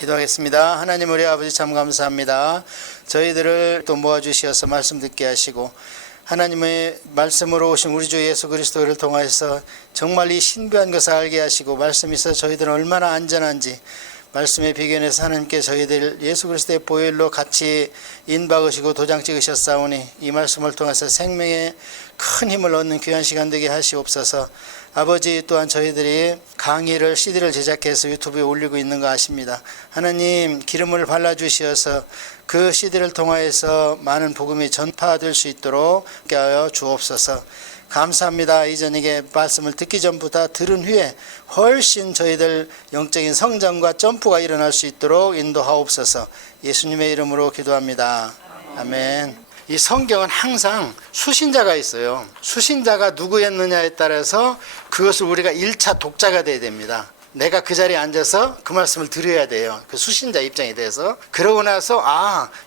기도하겠습니다. 하나님 우리 아버지 참 감사합니다. 저희들을 또 모아주시어서 말씀 듣게 하시고 하나님의 말씀으로 오신 우리 주 예수 그리스도를 통하여서 정말 이 신비한 것을 알게 하시고 말씀이 있어 저희들은 얼마나 안전한지 말씀의 비견에서 하나님께 저희들 예수 그리스도의 보혈로 같이 인박으시고 도장 찍으셨사오니 이 말씀을 통해서 생명의 큰 힘을 얻는 귀한 시간 되게 하시옵소서. 아버지 또한 저희들이 강의를 CD를 제작해서 유튜브에 올리고 있는 거 아십니다. 하나님 기름을 발라주시어서 그 CD를 통하여서 많은 복음이 전파될 수 있도록 하여 주옵소서. 감사합니다. 이전에 말씀을 듣기 전보다 들은 후에 훨씬 저희들 영적인 성장과 점프가 일어날 수 있도록 인도하옵소서. 예수님의 이름으로 기도합니다. 아멘. 이 성경은 항상 수신자가 있어요. 수신자가 누구였느냐에 따라서 그것을 우리가 1차 독자가 돼야 됩니다. 내가 그 자리에 앉아서 그 말씀을 들어야 돼요. 그 수신자 입장에 대해서. 그러고 나서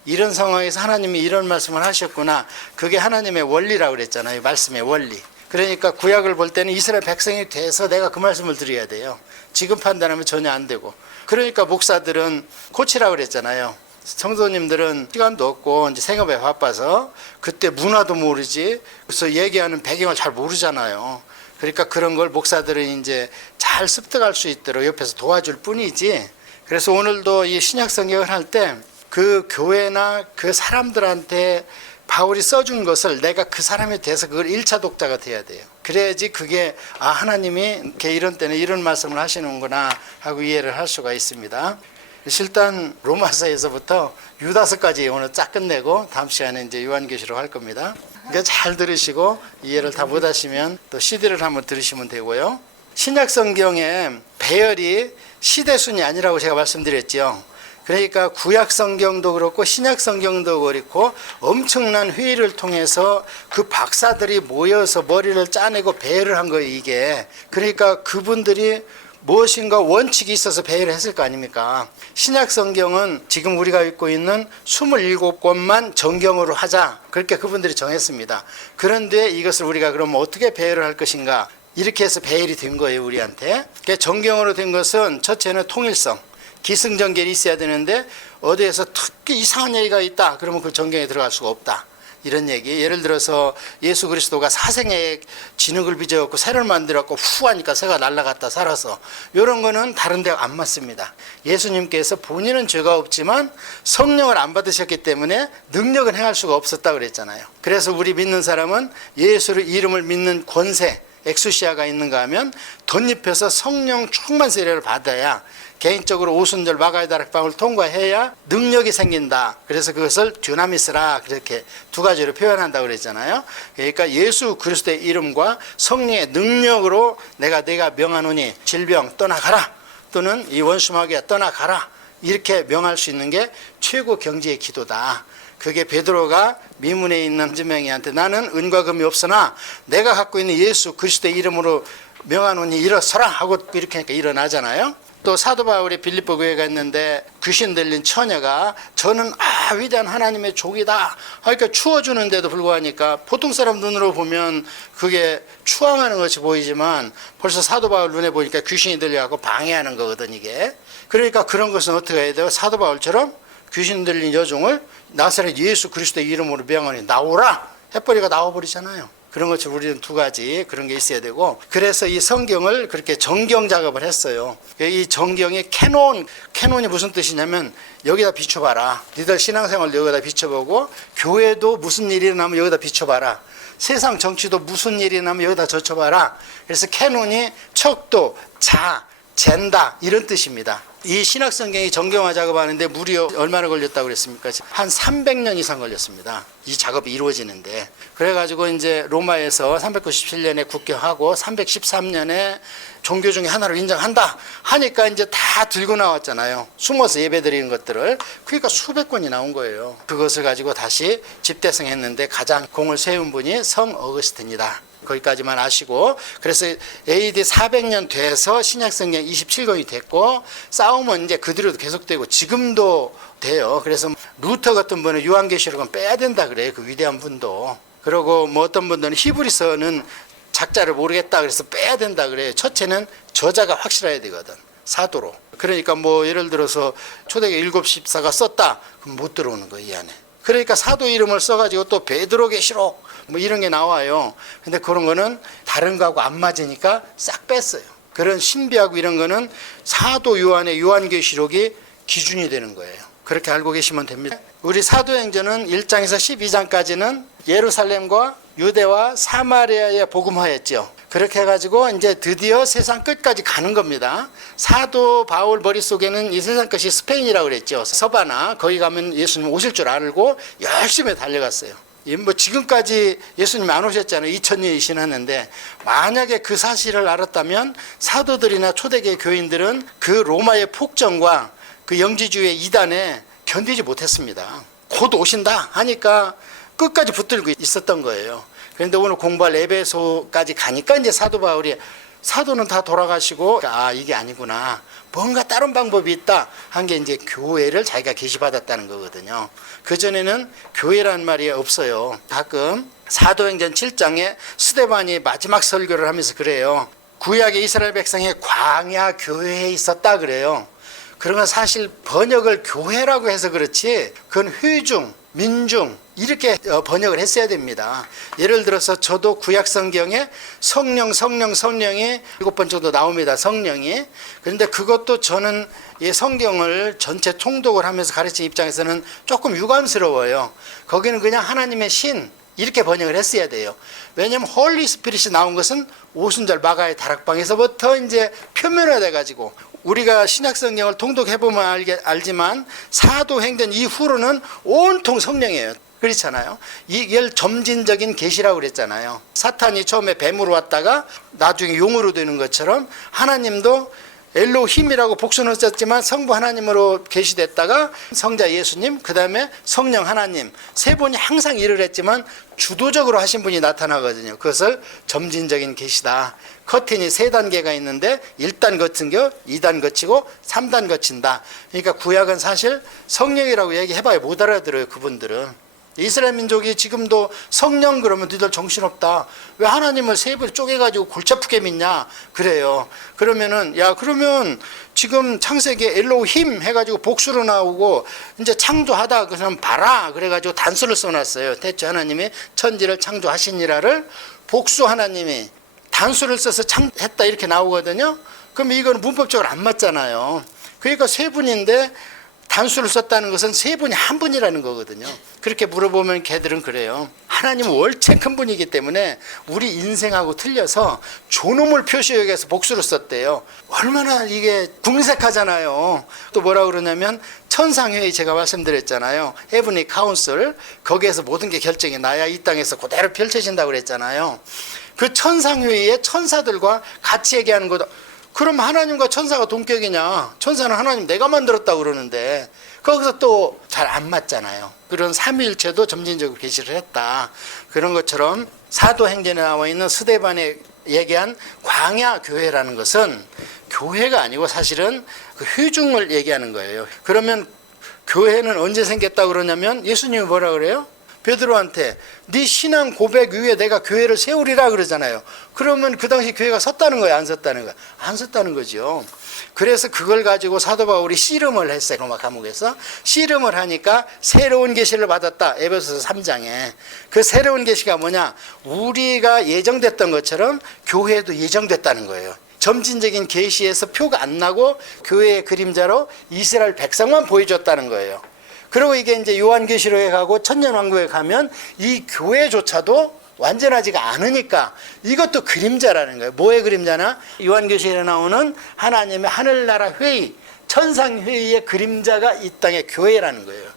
이런 상황에서 하나님이 이런 말씀을 하셨구나. 그게 하나님의 원리라고 그랬잖아요. 말씀의 원리. 그러니까 구약을 볼 때는 이스라엘 백성이 돼서 내가 그 말씀을 드려야 돼요. 지금 판단하면 전혀 안 되고. 그러니까 목사들은 코치라고 그랬잖아요. 성도님들은 시간도 없고 이제 생업에 바빠서 그때 문화도 모르지. 그래서 얘기하는 배경을 잘 모르잖아요. 그러니까 그런 걸 목사들은 이제 잘 습득할 수 있도록 옆에서 도와줄 뿐이지. 그래서 오늘도 이 신약 성경을 할 때 그 교회나 그 사람들한테 바울이 써준 것을 내가 그 사람에 대해서 그걸 1차 독자가 돼야 돼요. 그래야지 그게 하나님이 이렇게 이런 때는 이런 말씀을 하시는구나 하고 이해를 할 수가 있습니다. 일단 로마서에서부터 유다서까지 오늘 쫙 끝내고 다음 시간에 이제 요한계시록 할 겁니다. 그러니까 잘 들으시고 이해를 다 못하시면 또 CD를 한번 들으시면 되고요. 신약 성경에 배열이 시대순이 아니라고 제가 말씀드렸죠. 그러니까 구약 성경도 그렇고 신약 성경도 그렇고 엄청난 회의를 통해서 그 박사들이 모여서 머리를 짜내고 배열을 한 거예요, 이게. 그러니까 그분들이 무엇인가 원칙이 있어서 배열을 했을 거 아닙니까? 신약 성경은 지금 우리가 읽고 있는 27권만 정경으로 하자. 그렇게 그분들이 정했습니다. 그런데 이것을 우리가 그러면 어떻게 배열을 할 것인가? 이렇게 해서 배열이 된 거예요, 우리한테. 그러니까 정경으로 된 것은 첫째는 통일성. 기승전결이 있어야 되는데 어디에서 특히 이상한 얘기가 있다. 그러면 그 정경에 들어갈 수가 없다. 이런 얘기. 예를 들어서 예수 그리스도가 사생에 진흙을 빚어갖고 새를 만들었고 후 하니까 새가 날아갔다 살아서 이런 거는 다른 데가 안 맞습니다. 예수님께서 본인은 죄가 없지만 성령을 안 받으셨기 때문에 능력은 행할 수가 없었다 그랬잖아요. 그래서 우리 믿는 사람은 예수의 이름을 믿는 권세 엑수시아가 있는가 하면 덧입혀서 성령 충만 세례를 받아야 개인적으로 오순절 마가다락방을 통과해야 능력이 생긴다. 그래서 그것을 듀나미스라 그렇게 두 가지로 표현한다고 그랬잖아요. 그러니까 예수 그리스도의 이름과 성령의 능력으로 내가 명하노니 질병 떠나가라 또는 이 원수마귀야 떠나가라 이렇게 명할 수 있는 게 최고 경지의 기도다. 그게 베드로가 미문에 있는 한지명이한테 나는 은과 금이 없으나 내가 갖고 있는 예수 그리스도의 이름으로 명하노니 일어서라 하고 이렇게 하니까 일어나잖아요. 또 사도 바울이 빌립보 교회에 갔는데 귀신 들린 처녀가 저는 위대한 하나님의 족이다. 그러니까 추워주는데도 불구하니까 보통 사람 눈으로 보면 그게 추앙하는 것이 보이지만 벌써 사도 바울 눈에 보니까 귀신이 들려갖고 방해하는 거거든 이게. 그러니까 그런 것은 어떻게 해야 돼요? 사도 바울처럼 귀신 들린 여종을 나사렛 예수 그리스도의 이름으로 명하니 나오라 해버리가 나와버리잖아요. 그런 것처럼 우리는 두 가지 그런 게 있어야 되고 그래서 이 성경을 그렇게 정경 작업을 했어요. 이 정경이 캐논이 무슨 뜻이냐면 여기다 비춰봐라. 니들 신앙생활도 여기다 비춰보고 교회도 무슨 일이 일어나면 여기다 비춰봐라. 세상 정치도 무슨 일이 일어나면 여기다 젖혀봐라. 그래서 캐논이 척도, 젠다 이런 뜻입니다. 이 신학성경이 정경화 작업하는데 무려 얼마나 걸렸다고 그랬습니까? 한 300년 이상 걸렸습니다. 이 작업이 이루어지는데. 그래가지고 이제 로마에서 397년에 국교하고 313년에 종교 중에 하나로 인정한다 하니까 이제 다 들고 나왔잖아요. 숨어서 예배드리는 것들을. 그러니까 수백 권이 나온 거예요. 그것을 가지고 다시 집대성했는데 가장 공을 세운 분이 성 어거스틴이다. 거기까지만 아시고 그래서 AD 400년 돼서 신약성경 27권이 됐고 싸움은 이제 그대로도 계속되고 지금도 돼요. 그래서 루터 같은 분은 요한계시록은 빼야 된다 그래요. 그 위대한 분도. 그리고 뭐 어떤 분들은 히브리서는 작자를 모르겠다 그래서 빼야 된다 그래요. 첫째는 저자가 확실해야 되거든. 사도로. 그러니까 뭐 예를 들어서 초대교회 7집사가 썼다. 그럼 못 들어오는 거예요, 이 안에. 그러니까 사도 이름을 써가지고 또 베드로 계시록 뭐 이런 게 나와요. 근데 그런 거는 다른 거하고 안 맞으니까 싹 뺐어요. 그런 신비하고 이런 거는 사도 요한의 요한계시록이 기준이 되는 거예요. 그렇게 알고 계시면 됩니다. 우리 사도행전은 1장에서 12장까지는 예루살렘과 유대와 사마리아에 복음화했죠. 그렇게 해가지고 이제 드디어 세상 끝까지 가는 겁니다. 사도 바울 머릿속에는 이 세상 끝이 스페인이라고 그랬죠. 서바나 거기 가면 예수님 오실 줄 알고 열심히 달려갔어요. 뭐 지금까지 예수님 안 오셨잖아요. 2000년이 지났는데 만약에 그 사실을 알았다면 사도들이나 초대교회 교인들은 그 로마의 폭정과 그 영지주의 이단에 견디지 못했습니다. 곧 오신다 하니까 끝까지 붙들고 있었던 거예요. 그런데 오늘 공부할 에베소까지 가니까 이제 사도 바울이 사도는 다 돌아가시고 이게 아니구나. 뭔가 다른 방법이 있다 한 게 이제 교회를 자기가 계시받았다는 거거든요. 그전에는 교회란 말이 없어요. 가끔 사도행전 7장에 스데반이 마지막 설교를 하면서 그래요. 구약의 이스라엘 백성이 광야 교회에 있었다 그래요. 그런 건 사실 번역을 교회라고 해서 그렇지 그건 회중, 민중 이렇게 번역을 했어야 됩니다. 예를 들어서 저도 구약 성경에 성령이 7번 정도 나옵니다. 성령이. 그런데 그것도 저는 이 성경을 전체 통독을 하면서 가르치는 입장에서는 조금 유감스러워요. 거기는 그냥 하나님의 신 이렇게 번역을 했어야 돼요. 왜냐하면 홀리 스피릿이 나온 것은 오순절 마가의 다락방에서부터 이제 표면화돼 가지고 우리가 신약 성경을 통독해 보면 알지만 사도행전 이후로는 온통 성령이에요. 그렇잖아요. 이걸 점진적인 계시라고 그랬잖아요. 사탄이 처음에 뱀으로 왔다가 나중에 용으로 되는 것처럼 하나님도 엘로힘이라고 복수는 썼지만 성부 하나님으로 계시됐다가 성자 예수님, 그 다음에 성령 하나님 세 분이 항상 일을 했지만 주도적으로 하신 분이 나타나거든요. 그것을 점진적인 계시다. 커튼이 3단계가 있는데 1단 거친겨 2단 거치고 3단 거친다. 그러니까 구약은 사실 성령이라고 얘기해봐야 못 알아들어요. 그분들은. 이스라엘 민족이 지금도 성령 그러면 너희들 정신없다. 왜 하나님을 세 분 쪼개가지고 골치 아프게 믿냐? 그래요. 그러면은 그러면 지금 창세기에 엘로힘 해가지고 복수로 나오고 이제 창조하다 그러면 봐라 그래가지고 단수를 써놨어요. 대체 하나님이 천지를 창조하시니라를 복수 하나님이 단수를 써서 했다 이렇게 나오거든요. 그럼 이건 문법적으로 안 맞잖아요. 그러니까 세 분인데 단수를 썼다는 것은 세 분이 한 분이라는 거거든요. 그렇게 물어보면 걔들은 그래요. 하나님은 월체 큰 분이기 때문에 우리 인생하고 틀려서 존엄을 표시해서 복수를 썼대요. 얼마나 이게 궁색하잖아요. 또 뭐라고 그러냐면 천상회의 제가 말씀드렸잖아요. 헤븐리 카운슬 거기에서 모든 게 결정이 나야 이 땅에서 그대로 펼쳐진다고 그랬잖아요. 그 천상회의에 천사들과 같이 얘기하는 것도 그럼 하나님과 천사가 동격이냐? 천사는 하나님 내가 만들었다고 그러는데 거기서 또 잘 안 맞잖아요. 그런 삼위일체도 점진적으로 계시를 했다. 그런 것처럼 사도행전에 나와 있는 스데반에 얘기한 광야 교회라는 것은 교회가 아니고 사실은 그 회중을 얘기하는 거예요. 그러면 교회는 언제 생겼다고 그러냐면 예수님이 뭐라 그래요? 베드로한테 네 신앙 고백 위에 내가 교회를 세우리라 그러잖아요. 그러면 그 당시 교회가 섰다는 거예요? 안 섰다는 거예요? 안 섰다는 거죠. 그래서 그걸 가지고 사도 바울이 씨름을 했어요. 로마 감옥에서 씨름을 하니까 새로운 계시를 받았다. 에베소서 3장에 그 새로운 계시가 뭐냐? 우리가 예정됐던 것처럼 교회도 예정됐다는 거예요. 점진적인 계시에서 표가 안 나고 교회의 그림자로 이스라엘 백성만 보여줬다는 거예요. 그리고 이게 이제 요한계시록에 가고 천년왕국에 가면 이 교회조차도 완전하지가 않으니까 이것도 그림자라는 거예요. 뭐의 그림자나? 요한계시록에 나오는 하나님의 하늘나라 회의, 천상회의의 그림자가 이 땅의 교회라는 거예요.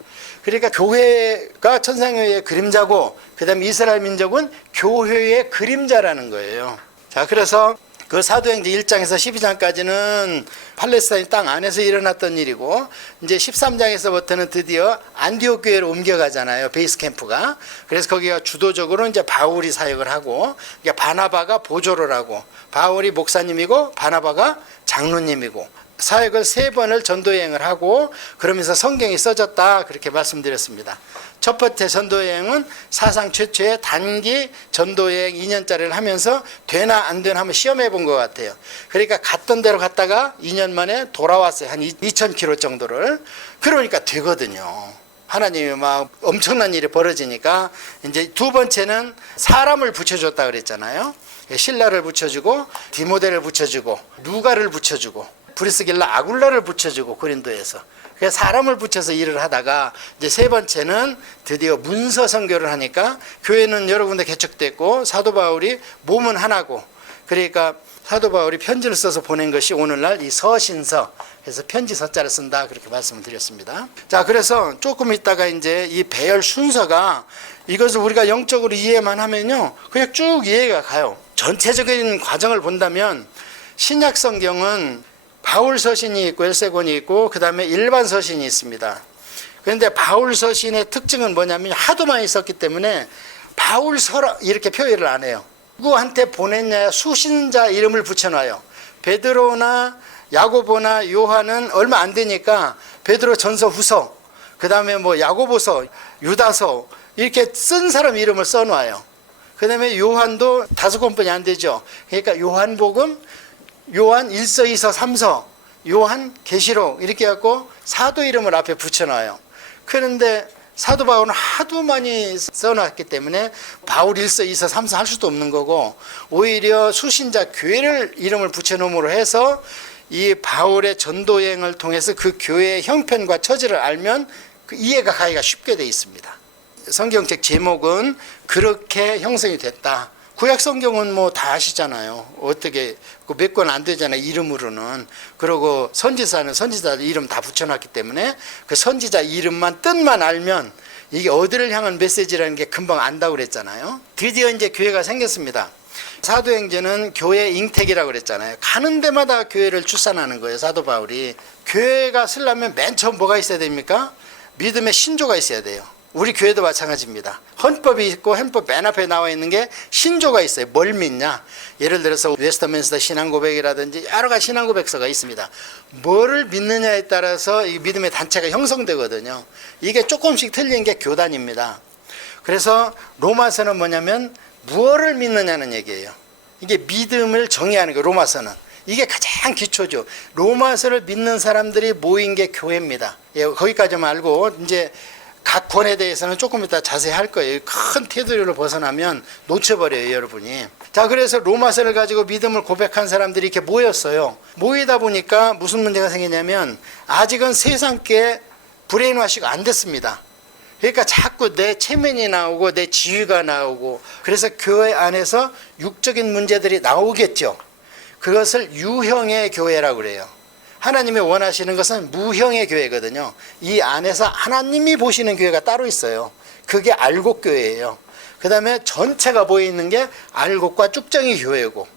그러니까 교회가 천상회의의 그림자고 그 다음에 이스라엘 민족은 교회의 그림자라는 거예요. 자, 그래서 그 사도행전 1장에서 12장까지는 팔레스타인 땅 안에서 일어났던 일이고 이제 13장에서부터는 드디어 안디옥 교회로 옮겨가잖아요. 베이스 캠프가. 그래서 거기가 주도적으로 이제 바울이 사역을 하고 바나바가 보조를 하고 바울이 목사님이고 바나바가 장로님이고 사역을 3번을 전도여행을 하고 그러면서 성경이 써졌다 그렇게 말씀드렸습니다. 첫 번째 전도여행은 사상 최초의 단기 전도여행 2년짜리를 하면서 되나 안 되나 한번 시험해 본 것 같아요. 그러니까 갔던 데로 갔다가 2년 만에 돌아왔어요. 한 2,000km 정도를. 그러니까 되거든요. 하나님이 막 엄청난 일이 벌어지니까 이제 두 번째는 사람을 붙여줬다 그랬잖아요. 신라를 붙여주고 디모데를 붙여주고 누가를 붙여주고 브리스길라 아굴라를 붙여주고 고린도에서 그래서 사람을 붙여서 일을 하다가 이제 세 번째는 드디어 문서 선교를 하니까 교회는 여러 군데 개척됐고 사도 바울이 몸은 하나고 그러니까 사도 바울이 편지를 써서 보낸 것이 오늘날 이 서신서 그래서 편지 서자를 쓴다 그렇게 말씀을 드렸습니다. 자, 그래서 조금 있다가 이제 이 배열 순서가 이것을 우리가 영적으로 이해만 하면요 그냥 쭉 이해가 가요. 전체적인 과정을 본다면 신약 성경은 바울 서신이 있고 엘세곤이 있고 그 다음에 일반 서신이 있습니다. 그런데 바울 서신의 특징은 뭐냐면 하도 많이 썼기 때문에 바울서라 이렇게 표현을 안 해요. 누구한테 보냈냐 수신자 이름을 붙여놔요. 베드로나 야고보나 요한은 얼마 안 되니까 베드로 전서 후서 그 다음에 뭐 야고보서 유다서 이렇게 쓴 사람 이름을 써놔요. 그 다음에 요한도 5권뿐이 안 되죠. 그러니까 요한복음 요한 1서 2서 3서 요한 계시록 이렇게 해갖고 사도 이름을 앞에 붙여놔요. 그런데 사도 바울은 하도 많이 써놨기 때문에 바울 1서 2서 3서 할 수도 없는 거고 오히려 수신자 교회를 이름을 붙여놓음으로 해서 이 바울의 전도여행을 통해서 그 교회의 형편과 처지를 알면 그 이해가 가기가 쉽게 돼 있습니다. 성경책 제목은 그렇게 형성이 됐다. 구약 성경은 뭐 다 아시잖아요. 어떻게 몇 권 안 되잖아요. 이름으로는. 그리고 선지자는 선지자들 이름 다 붙여놨기 때문에 그 선지자 이름만 뜻만 알면 이게 어디를 향한 메시지라는 게 금방 안다고 그랬잖아요. 드디어 이제 교회가 생겼습니다. 사도행전은 교회 잉택이라고 그랬잖아요. 가는 데마다 교회를 출산하는 거예요. 사도 바울이. 교회가 쓰려면 맨 처음 뭐가 있어야 됩니까? 믿음의 신조가 있어야 돼요. 우리 교회도 마찬가지입니다. 헌법이 있고 헌법 맨 앞에 나와 있는 게 신조가 있어요. 뭘 믿냐? 예를 들어서 웨스터민스터 신앙고백이라든지 여러 가지 신앙고백서가 있습니다. 뭐를 믿느냐에 따라서 이 믿음의 단체가 형성되거든요. 이게 조금씩 틀린 게 교단입니다. 그래서 로마서는 뭐냐면 무엇을 믿느냐는 얘기예요. 이게 믿음을 정의하는 거예요. 로마서는. 이게 가장 기초죠. 로마서를 믿는 사람들이 모인 게 교회입니다. 예, 거기까지만 알고 이제 각 권에 대해서는 조금 이따 자세히 할 거예요. 큰 테두리를 벗어나면 놓쳐버려요, 여러분이. 자, 그래서 로마서를 가지고 믿음을 고백한 사람들이 이렇게 모였어요. 모이다 보니까 무슨 문제가 생기냐면 아직은 세상께 브레인워시가 안 됐습니다. 그러니까 자꾸 내 체면이 나오고 내 지위가 나오고 그래서 교회 안에서 육적인 문제들이 나오겠죠. 그것을 유형의 교회라고 그래요. 하나님이 원하시는 것은 무형의 교회거든요. 이 안에서 하나님이 보시는 교회가 따로 있어요. 그게 알곡 교회예요. 그 다음에 전체가 보이는 게 알곡과 쭉정이 교회고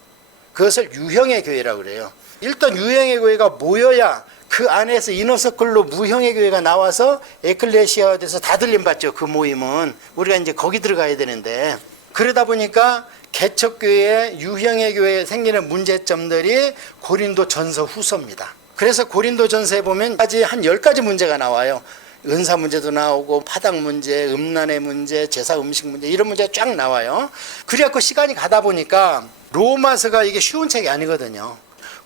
그것을 유형의 교회라고 그래요. 일단 유형의 교회가 모여야 그 안에서 이너서클로 무형의 교회가 나와서 에클레시아가 돼서 다 들림받죠. 그 모임은 우리가 이제 거기 들어가야 되는데 그러다 보니까 개척교회 유형의 교회에 생기는 문제점들이 고린도 전서 후서입니다. 그래서 고린도 전서에 보면 한 10가지 문제가 나와요. 은사 문제도 나오고 파당 문제, 음란의 문제, 제사 음식 문제 이런 문제가 쫙 나와요. 그래갖고 시간이 가다 보니까 로마서가 이게 쉬운 책이 아니거든요.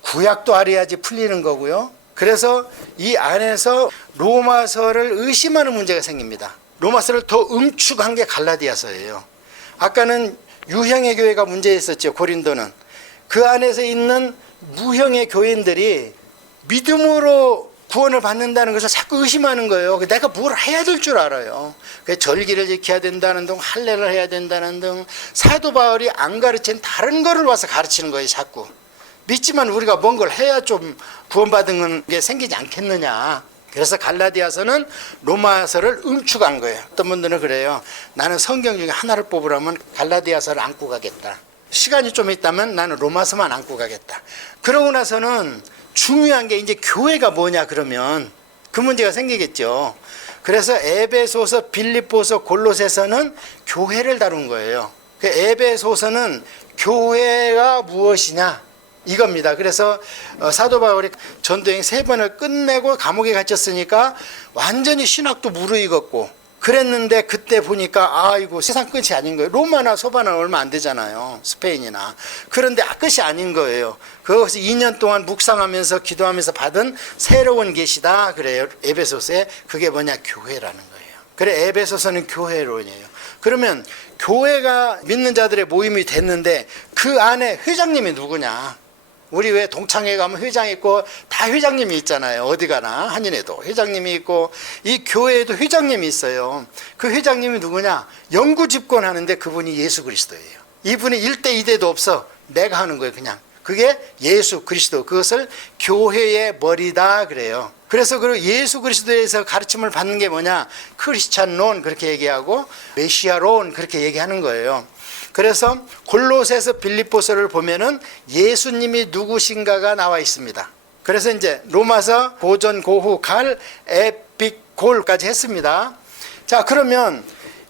구약도 알아야지 풀리는 거고요. 그래서 이 안에서 로마서를 의심하는 문제가 생깁니다. 로마서를 더 응축한 게 갈라디아서예요. 아까는 유형의 교회가 문제 있었죠. 고린도는. 그 안에서 있는 무형의 교인들이 믿음으로 구원을 받는다는 것을 자꾸 의심하는 거예요. 내가 뭘 해야 될 줄 알아요. 절기를 지켜야 된다는 등 할례를 해야 된다는 등 사도 바울이 안 가르친 다른 거를 와서 가르치는 거예요. 자꾸. 믿지만 우리가 뭔 걸 해야 좀 구원받은 게 생기지 않겠느냐. 그래서 갈라디아서는 로마서를 응축한 거예요. 어떤 분들은 그래요. 나는 성경 중에 하나를 뽑으라면 갈라디아서를 안고 가겠다. 시간이 좀 있다면 나는 로마서만 안고 가겠다. 그러고 나서는 중요한 게 이제 교회가 뭐냐 그러면 그 문제가 생기겠죠. 그래서 에베소서, 빌립보서, 골로새서는 교회를 다룬 거예요. 그 에베소서는 교회가 무엇이냐 이겁니다. 그래서 사도 바울이 전도행 3번을 끝내고 감옥에 갇혔으니까 완전히 신학도 무르익었고 그랬는데 그때 보니까 아이고 세상 끝이 아닌 거예요. 로마나 소바나 얼마 안 되잖아요. 스페인이나. 그런데 끝이 아닌 거예요. 그것이 2년 동안 묵상하면서 기도하면서 받은 새로운 계시다 그래요. 에베소서에. 그게 뭐냐? 교회라는 거예요. 그래 에베소서는 교회론이에요. 그러면 교회가 믿는 자들의 모임이 됐는데 그 안에 회장님이 누구냐? 우리 왜 동창회 가면 회장 있고 다 회장님이 있잖아요. 어디 가나 한인회도 회장님이 있고 이 교회에도 회장님이 있어요. 그 회장님이 누구냐? 영구 집권하는데 그분이 예수 그리스도예요. 이분이 1대 2대도 없어. 내가 하는 거예요. 그냥. 그게 예수 그리스도. 그것을 교회의 머리다 그래요. 그래서 그 예수 그리스도에서 가르침을 받는 게 뭐냐? 크리스찬론 그렇게 얘기하고 메시아론 그렇게 얘기하는 거예요. 그래서 골로새서 빌립보서를 보면은 예수님이 누구신가가 나와 있습니다. 그래서 이제 로마서 고전 고후 갈 에픽골까지 했습니다. 자, 그러면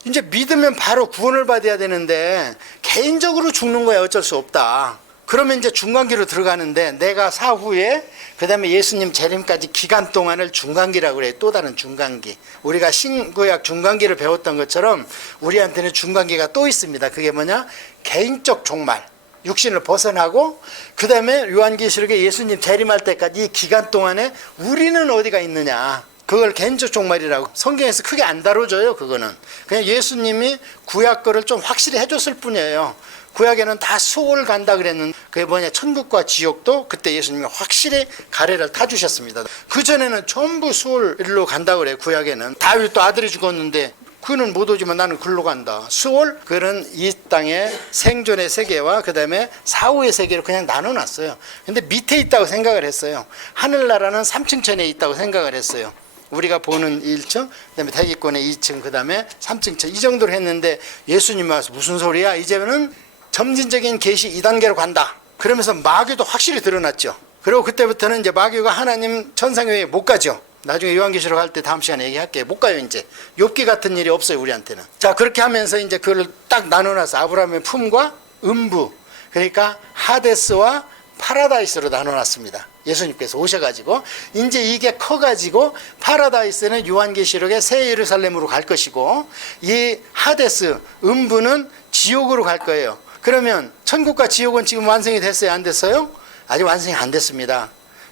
이제 믿으면 바로 구원을 받아야 되는데 개인적으로 죽는 거야. 어쩔 수 없다. 그러면 이제 중간기로 들어가는데 내가 사후에 그다음에 예수님 재림까지 기간 동안을 중간기라고 그래요. 또 다른 중간기. 우리가 신구약 중간기를 배웠던 것처럼 우리한테는 중간기가 또 있습니다. 그게 뭐냐? 개인적 종말. 육신을 벗어나고 그다음에 요한계시록에 예수님 재림할 때까지 이 기간 동안에 우리는 어디가 있느냐. 그걸 개인적 종말이라고 성경에서 크게 안 다뤄줘요. 그거는 그냥 예수님이 구약 거를 좀 확실히 해줬을 뿐이에요. 구약에는 다 수월 간다 그랬는데 그게 뭐냐? 천국과 지옥도 그때 예수님이 확실히 가래를 타주셨습니다. 그전에는 전부 수월로 간다 그래요. 구약에는 다윗도 아들이 죽었는데 그는 못 오지만 나는 글로 간다. 수월 그는 이 땅의 생존의 세계와 그 다음에 사후의 세계를 그냥 나눠놨어요. 근데 밑에 있다고 생각을 했어요. 하늘나라는 3층천에 있다고 생각을 했어요. 우리가 보는 1층, 그다음에 대기권의 2층, 그다음에 3층천 이 정도로 했는데 예수님이 와서 무슨 소리야? 이제는 점진적인 계시 2단계로 간다. 그러면서 마귀도 확실히 드러났죠. 그리고 그때부터는 이제 마귀가 하나님 천상교회에 못 가죠. 나중에 요한계시록 할 때 다음 시간에 얘기할게요. 못 가요 이제. 욥기 같은 일이 없어요 우리한테는. 자 그렇게 하면서 이제 그걸 딱 나눠놔서 아브라함의 품과 음부 그러니까 하데스와 파라다이스로 나눠놨습니다. 예수님께서 오셔가지고 이제 이게 커가지고 파라다이스는 요한계시록의 새 예루살렘으로 갈 것이고 이 하데스 음부는 지옥으로 갈 거예요. 그러면 천국과 지옥은 지금 완성이 됐어요? 안 됐어요? 아직 완성이 안 됐습니다.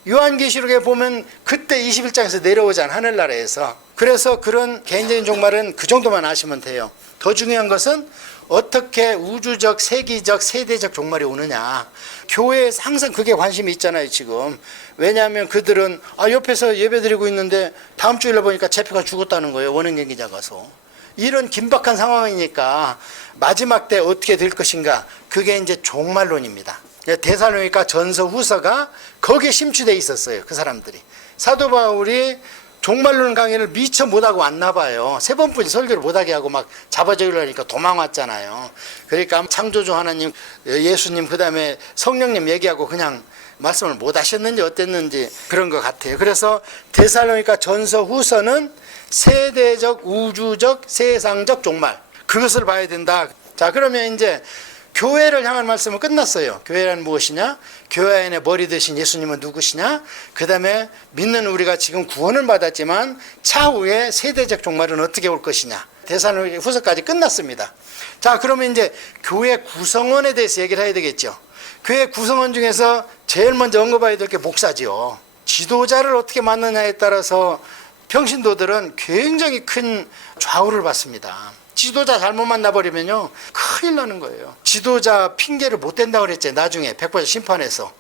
요한계시록에 보면 그때 21장에서 내려오잖아 하늘나라에서. 그래서 그런 개인적인 종말은 그 정도만 아시면 돼요. 더 중요한 것은 어떻게 우주적, 세기적, 세대적 종말이 오느냐. 교회에서 항상 그게 관심이 있잖아요 지금. 왜냐하면 그들은 옆에서 예배드리고 있는데 다음 주일에 보니까 제표가 죽었다는 거예요. 원행경기자 가서. 이런 긴박한 상황이니까 마지막 때 어떻게 될 것인가. 그게 이제 종말론입니다. 데살로니가 전서 후서가 거기에 심취되어 있었어요. 그 사람들이. 사도 바울이 종말론 강의를 미처 못하고 왔나 봐요. 3번뿐이 설교를 못하게 하고 막 잡아주려니까 도망왔잖아요. 그러니까 창조주 하나님, 예수님, 그 다음에 성령님 얘기하고 그냥 말씀을 못 하셨는지 어땠는지 그런 것 같아요. 그래서 데살로니가 전서 후서는 세대적, 우주적, 세상적 종말. 그것을 봐야 된다. 자, 그러면 이제 교회를 향한 말씀은 끝났어요. 교회란 무엇이냐? 교회 안에 머리 되신 예수님은 누구시냐? 그 다음에 믿는 우리가 지금 구원을 받았지만 차후에 세대적 종말은 어떻게 올 것이냐? 데살로니가 후서까지 끝났습니다. 자, 그러면 이제 교회 구성원에 대해서 얘기를 해야 되겠죠. 교회 구성원 중에서 제일 먼저 언급해야 될 게 목사지요. 지도자를 어떻게 맡느냐에 따라서 평신도들은 굉장히 큰 좌우를 받습니다. 지도자 잘못 만나버리면요 큰일 나는 거예요. 지도자 핑계를 못 댄다고 그랬지 나중에 백보자 심판에서.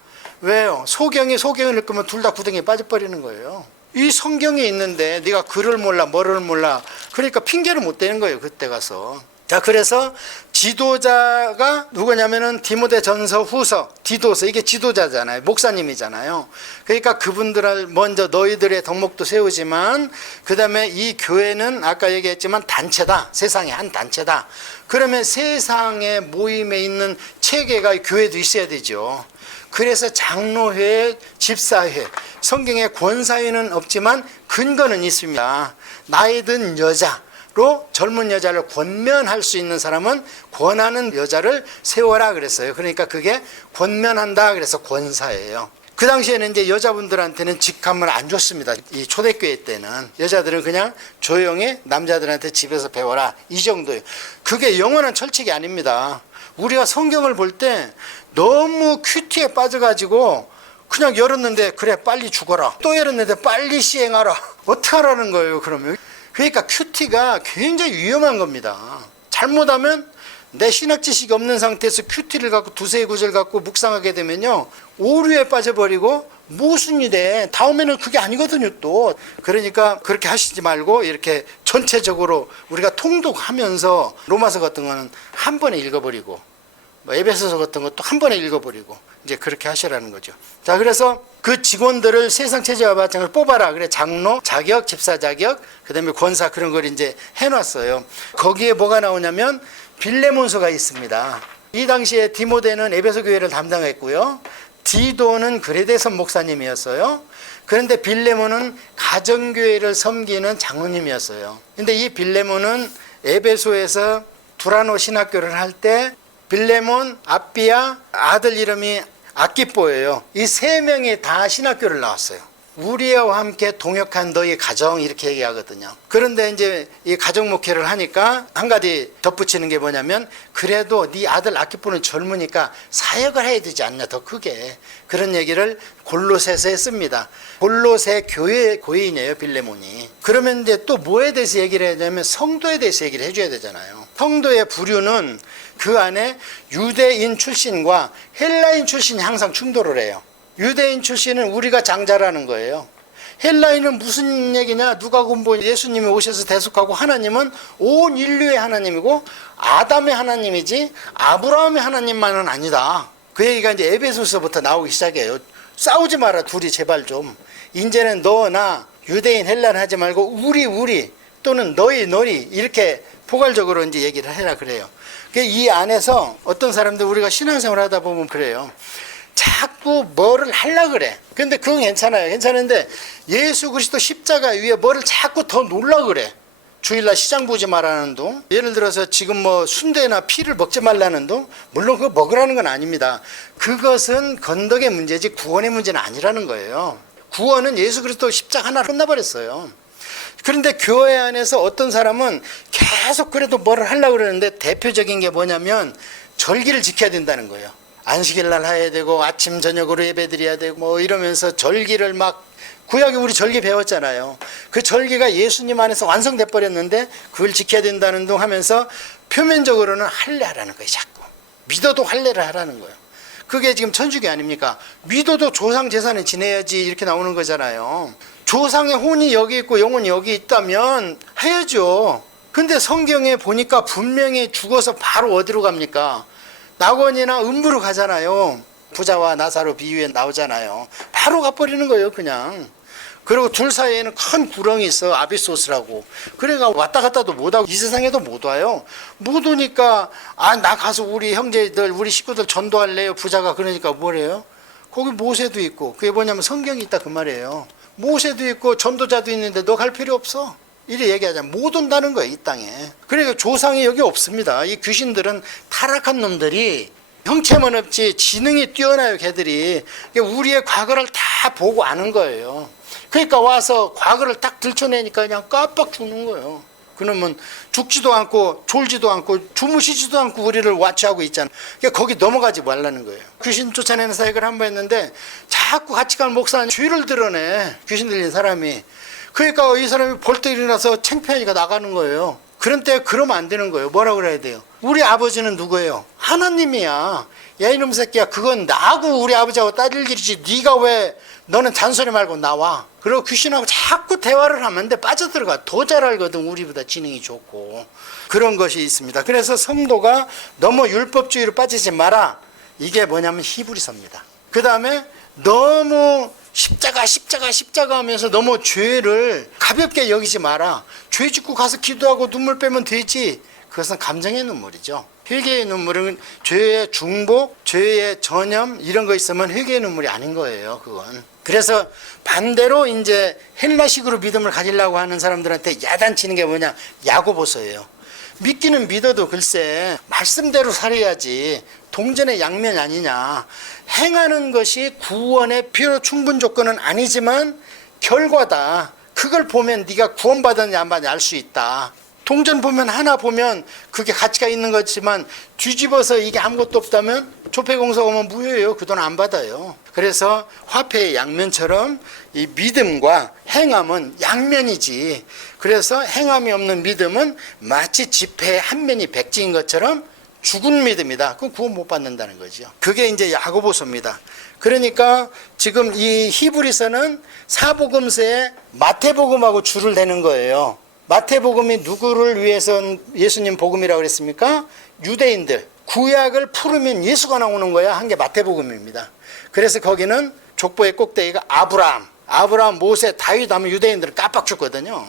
왜요? 소경을 읽으면 둘 다 구덩이에 빠져버리는 거예요. 이 성경이 있는데 네가 글을 몰라 뭐를 몰라 그러니까 핑계를 못 대는 거예요 그때 가서. 자, 그래서 지도자가 누구냐면은 디모데전서 후서 디도서 이게 지도자잖아요. 목사님이잖아요. 그러니까 그분들을 먼저 너희들의 덕목도 세우지만 그 다음에 이 교회는 아까 얘기했지만 단체다. 세상의 한 단체다. 그러면 세상의 모임에 있는 체계가 교회도 있어야 되죠. 그래서 장로회, 집사회, 성경에 권사회는 없지만 근거는 있습니다. 나이 든 여자, 젊은 여자를 권면할 수 있는 사람은 권하는 여자를 세워라 그랬어요. 그러니까 그게 권면한다 그래서 권사예요. 그 당시에는 이제 여자분들한테는 직함을 안 줬습니다. 이 초대교회 때는 여자들은 그냥 조용히 남자들한테 집에서 배워라 이 정도예요. 그게 영원한 철칙이 아닙니다. 우리가 성경을 볼 때 너무 큐티에 빠져가지고 그냥 열었는데 그래 빨리 죽어라, 또 열었는데 빨리 시행하라, 어떻게 하라는 거예요 그러면. 그러니까 큐티가 굉장히 위험한 겁니다. 잘못하면 내 신학 지식이 없는 상태에서 큐티를 갖고 두세 구절 갖고 묵상하게 되면요 오류에 빠져버리고 무슨 일에 다음에는 그게 아니거든요 또. 그러니까 그렇게 하시지 말고 이렇게 전체적으로 우리가 통독하면서 로마서 같은 거는 한 번에 읽어버리고 뭐 에베소서 같은 것도 한 번에 읽어버리고 이제 그렇게 하시라는 거죠. 자, 그래서 그 직원들을 세상 체제와 마찬가지로 뽑아라. 그래, 장로 자격, 집사 자격, 그다음에 권사 그런 걸 이제 해놨어요. 거기에 뭐가 나오냐면 빌레몬서가 있습니다. 이 당시에 디모데는 에베소 교회를 담당했고요. 디도는 그레데선 목사님이었어요. 그런데 빌레몬은 가정교회를 섬기는 장로님이었어요. 근데 이 빌레몬은 에베소에서 두라노 신학교를 할 때 빌레몬, 아비야, 아들 이름이 아키뽀예요. 이 세 명이 다 신학교를 나왔어요. 우리와 함께 동역한 너희 가정 이렇게 얘기하거든요. 그런데 이제 이 가정 목회를 하니까 한 가지 덧붙이는 게 뭐냐면 그래도 네 아들 아키뽀는 젊으니까 사역을 해야 되지 않냐 더 크게. 그런 얘기를 골로새서에 씁니다. 골로새 교회 고인이에요 빌레몬이. 그러면 이제 또 뭐에 대해서 얘기를 해야 되냐면 성도에 대해서 얘기를 해줘야 되잖아요. 성도의 부류는 그 안에 유대인 출신과 헬라인 출신이 항상 충돌을 해요. 유대인 출신은 우리가 장자라는 거예요. 헬라인은 무슨 얘기냐? 누가 공부 예수님이 오셔서 대속하고 하나님은 온 인류의 하나님이고 아담의 하나님이지 아브라함의 하나님만은 아니다. 그 얘기가 이제 에베소서부터 나오기 시작해요. 싸우지 마라 둘이 제발 좀. 이제는 너 나 유대인 헬라인 하지 말고 우리 또는 너희 이렇게 포괄적으로 이제 얘기를 해라 그래요. 이 안에서 어떤 사람들 우리가 신앙생활 하다 보면 그래요. 자꾸 뭐를 하려고 그래. 근데 그건 괜찮아요. 괜찮은데 예수 그리스도 십자가 위에 뭐를 자꾸 더 놓으려고 그래. 주일날 시장 보지 말라는 둥. 예를 들어서 지금 뭐 순대나 피를 먹지 말라는 둥. 물론 그거 먹으라는 건 아닙니다. 그것은 건덕의 문제지 구원의 문제는 아니라는 거예요. 구원은 예수 그리스도 십자가 하나로 끝나버렸어요. 그런데 교회 안에서 어떤 사람은 계속 그래도 뭐를 하려고 그러는데 대표적인 게 뭐냐면 절기를 지켜야 된다는 거예요. 안식일 날 해야 되고 아침 저녁으로 예배드려야 되고 뭐 이러면서 절기를 막 구약에 우리 절기 배웠잖아요. 그 절기가 예수님 안에서 완성돼 버렸는데 그걸 지켜야 된다는 둥 하면서 표면적으로는 할례 하라는 거예요. 자꾸 믿어도 할례를 하라는 거예요. 그게 지금 천주교 아닙니까? 믿어도 조상 제사는 지내야지 이렇게 나오는 거잖아요. 조상의 혼이 여기 있고 영혼이 여기 있다면 해야죠. 근데 성경에 보니까 분명히 죽어서 바로 어디로 갑니까? 낙원이나 음부로 가잖아요. 부자와 나사로 비유에 나오잖아요. 바로 가버리는 거예요 그냥. 그리고 둘 사이에는 큰 구렁이 있어. 아비소스라고. 그래가 왔다 갔다도 못하고 이 세상에도 못 와요. 못 오니까 나 가서 우리 형제들 우리 식구들 전도할래요. 부자가 그러니까 뭐래요? 거기 모세도 있고 그게 뭐냐면 성경이 있다 그 말이에요. 모세도 있고 전도자도 있는데 너 갈 필요 없어. 이래 얘기하자면 못 온다는 거예요 이 땅에. 그러니까 조상이 여기 없습니다. 이 귀신들은 타락한 놈들이 형체만 없지 지능이 뛰어나요 걔들이. 우리의 과거를 다 보고 아는 거예요. 그러니까 와서 과거를 딱 들춰내니까 그냥 깜빡 죽는 거예요. 그러면 죽지도 않고 졸지도 않고 주무시지도 않고 우리를 와치하고 있잖아. 그러니까 거기 넘어가지 말라는 거예요. 귀신 쫓아내는 사역을 한 번 했는데 자꾸 같이 가는 목사님 죄를 드러내. 귀신 들린 사람이. 그러니까 이 사람이 벌떡 일어나서 창피하니까 나가는 거예요. 그런 때 그러면 안 되는 거예요. 뭐라고 그래야 돼요? 우리 아버지는 누구예요? 하나님이야. 야 이놈 새끼야 그건 나하고 우리 아버지하고 따질 일이지 네가 왜 너는 잔소리 말고 나와. 그리고 귀신하고 자꾸 대화를 하면 돼. 빠져들어가. 더 잘 알거든. 우리보다 지능이 좋고. 그런 것이 있습니다. 그래서 성도가 너무 율법주의로 빠지지 마라. 이게 뭐냐면 히브리서입니다. 그 다음에 너무 십자가 하면서 너무 죄를 가볍게 여기지 마라. 죄 짓고 가서 기도하고 눈물 빼면 되지. 그것은 감정의 눈물이죠. 회개의 눈물은 죄의 중복, 죄의 전염 이런 거 있으면 회개의 눈물이 아닌 거예요. 그건. 그래서 반대로 이제 헬라식으로 믿음을 가지려고 하는 사람들한테 야단치는 게 뭐냐? 야고보서예요. 믿기는 믿어도 글쎄 말씀대로 살아야지 동전의 양면 아니냐. 행하는 것이 구원의 필요 충분 조건은 아니지만 결과다. 그걸 보면 네가 구원받았냐 안 받았냐 알 수 있다. 동전 보면 하나 보면 그게 가치가 있는 거지만 뒤집어서 이게 아무것도 없다면 조폐공사가 오면 무효예요. 그 돈 안 받아요. 그래서 화폐의 양면처럼 이 믿음과 행함은 양면이지. 그래서 행함이 없는 믿음은 마치 지폐의 한 면이 백지인 것처럼 죽은 믿음이다. 그건 구원 못 받는다는 거죠. 그게 이제 야고보서입니다. 그러니까 지금 이 히브리서는 사복음서에 마태복음하고 줄을 대는 거예요. 마태복음이 누구를 위해서 예수님 복음이라고 그랬습니까? 유대인들. 구약을 풀으면 예수가 나오는 거야 한 게 마태복음입니다. 그래서 거기는 족보의 꼭대기가 아브라함, 모세, 다윗 하면 유대인들은 깜빡 죽거든요.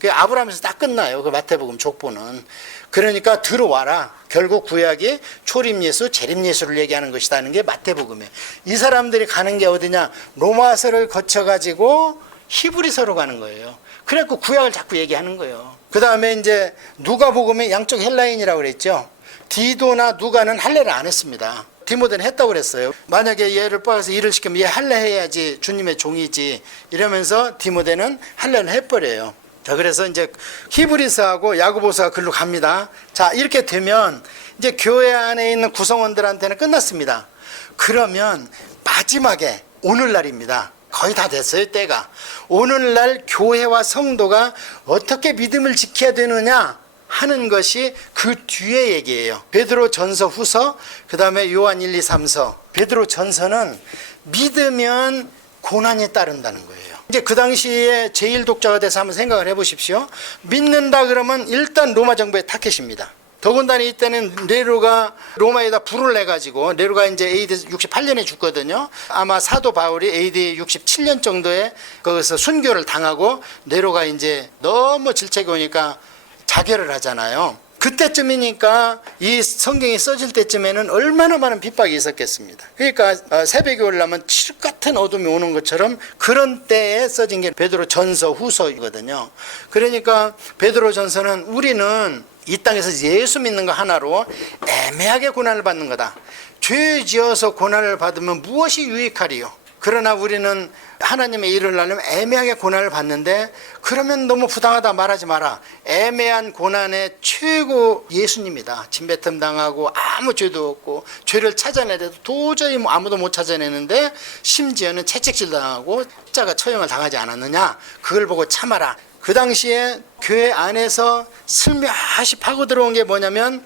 그 아브라함에서 딱 끝나요. 그 마태복음 족보는. 그러니까 들어와라. 결국 구약이 초림 예수, 재림 예수를 얘기하는 것이다는 게 마태복음이에요. 이 사람들이 가는 게 어디냐? 로마서를 거쳐가지고 히브리서로 가는 거예요. 그래갖고 구약을 자꾸 얘기하는 거예요. 그 다음에 이제 누가복음의 양쪽 헬라인이라고 그랬죠. 디도나 누가는 할례를 안 했습니다. 디모데는 했다고 그랬어요. 만약에 얘를 뽑아서 일을 시키면 얘 할례 해야지 주님의 종이지 이러면서 디모데는 할례를 해버려요. 자, 그래서 이제 히브리서하고 야고보서가 글로 갑니다. 자, 이렇게 되면 이제 교회 안에 있는 구성원들한테는 끝났습니다. 그러면 마지막에 오늘날입니다. 거의 다 됐어요, 때가. 오늘날 교회와 성도가 어떻게 믿음을 지켜야 되느냐 하는 것이 그 뒤에 얘기예요. 베드로 전서 후서, 그 다음에 요한 1, 2, 3서. 베드로 전서는 믿으면 고난이 따른다는 거예요. 이제 그 당시에 제1독자가 돼서 한번 생각을 해보십시오. 믿는다 그러면 일단 로마 정부의 타켓입니다. 더군다나 이때는 네로가 로마에다 불을 내가지고, 네로가 이제 AD 68년에 죽거든요. 아마 사도 바울이 AD 67년 정도에 거기서 순교를 당하고 네로가 이제 너무 질책이 오니까 자결을 하잖아요. 그때쯤이니까 이 성경이 써질 때쯤에는 얼마나 많은 핍박이 있었겠습니다. 그러니까 새벽이 오려면 칠흑 같은 어둠이 오는 것처럼 그런 때에 써진 게 베드로 전서 후서이거든요. 그러니까 베드로 전서는 우리는 이 땅에서 예수 믿는 거 하나로 애매하게 고난을 받는 거다. 죄 지어서 고난을 받으면 무엇이 유익하리요? 그러나 우리는 하나님의 일을 하려면 애매하게 고난을 받는데 그러면 너무 부당하다 말하지 마라. 애매한 고난의 최고 예수님이다. 침뱉음 당하고 아무 죄도 없고 죄를 찾아내도 도저히 아무도 못 찾아내는데 심지어는 채찍질 당하고 십자가 처형을 당하지 않았느냐. 그걸 보고 참아라. 그 당시에 교회 안에서 슬며시 파고 들어온 게 뭐냐면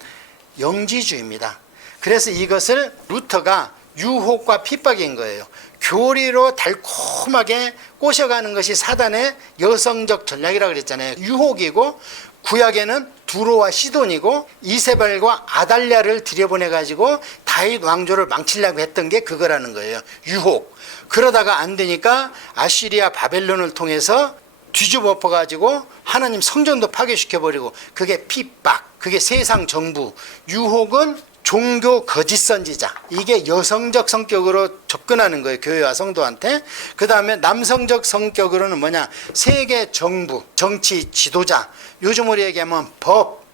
영지주의입니다. 그래서 이것을 루터가 유혹과 핍박인 거예요. 교리로 달콤하게 꼬셔가는 것이 사단의 여성적 전략이라고 그랬잖아요. 유혹이고 구약에는 두로와 시돈이고 이세벨과 아달랴를 들여보내가지고 다윗 왕조를 망치려고 했던 게 그거라는 거예요. 유혹. 그러다가 안 되니까 아시리아 바벨론을 통해서 뒤집어 엎어가지고 하나님 성전도 파괴시켜버리고 그게 핍박, 그게 세상 정부. 유혹은 종교 거짓 선지자. 이게 여성적 성격으로 접근하는 거예요. 교회와 성도한테. 그 다음에 남성적 성격으로는 뭐냐. 세계 정부, 정치 지도자. 요즘으로 얘기하면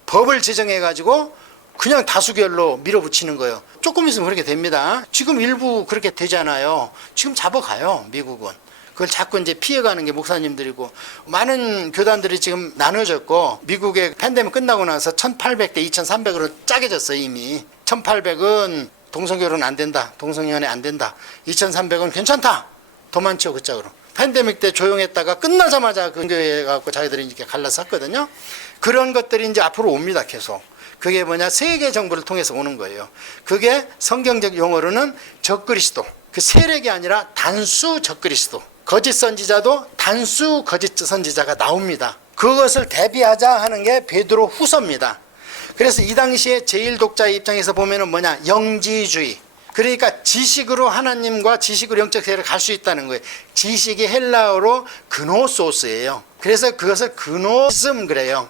법을 제정해가지고 그냥 다수결로 밀어붙이는 거예요. 조금 있으면 그렇게 됩니다. 지금 일부 그렇게 되잖아요. 지금 잡아가요. 미국은. 그걸 자꾸 이제 피해가는 게 목사님들이고 많은 교단들이 지금 나눠졌고 미국의 팬데믹 끝나고 나서 1800대 2300으로 짜게졌어요. 이미 1800은 동성결혼 안 된다, 동성연애 안 된다. 2300은 괜찮다, 더 많죠. 그 짝으로 팬데믹 때 조용했다가 끝나자마자 근교해갖고 자기들이 이렇게 갈라서 샀거든요. 그런 것들이 이제 앞으로 옵니다. 계속. 그게 뭐냐, 세계 정부를 통해서 오는 거예요. 그게 성경적 용어로는 적그리스도. 그 세력이 아니라 단수 적그리스도. 거짓 선지자도 단수 거짓 선지자가 나옵니다. 그것을 대비하자 하는 게 베드로 후서입니다. 그래서 이 당시에 제1독자의 입장에서 보면은 뭐냐, 영지주의. 그러니까 지식으로 하나님과 지식으로 영적 세계를 갈 수 있다는 거예요. 지식이 헬라어로 그노소스예요. 그래서 그것을 그노즘 그래요.